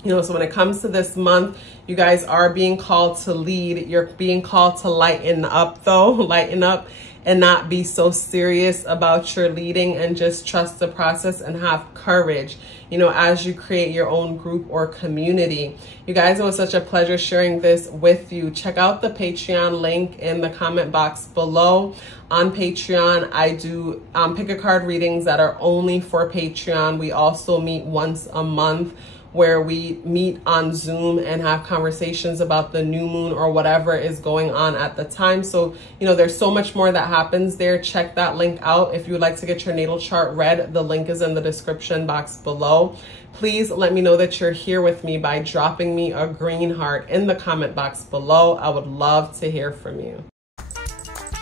You know, so when it comes to this month, you guys are being called to lead. You're being called to lighten up though, lighten up and not be so serious about your leading, and just trust the process and have courage, you know, as you create your own group or community. You guys, it was such a pleasure sharing this with you. Check out the Patreon link in the comment box below. On Patreon, I do pick a card readings that are only for Patreon. We also meet once a month, where we meet on Zoom and have conversations about the new moon or whatever is going on at the time. So, you know, there's so much more that happens there. Check that link out. If you would like to get your natal chart read, the link is in the description box below. Please let me know that you're here with me by dropping me a green heart in the comment box below. I would love to hear from you.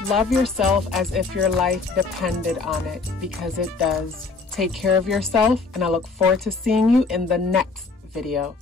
Love yourself as if your life depended on it, because it does. Take care of yourself, and I look forward to seeing you in the next video.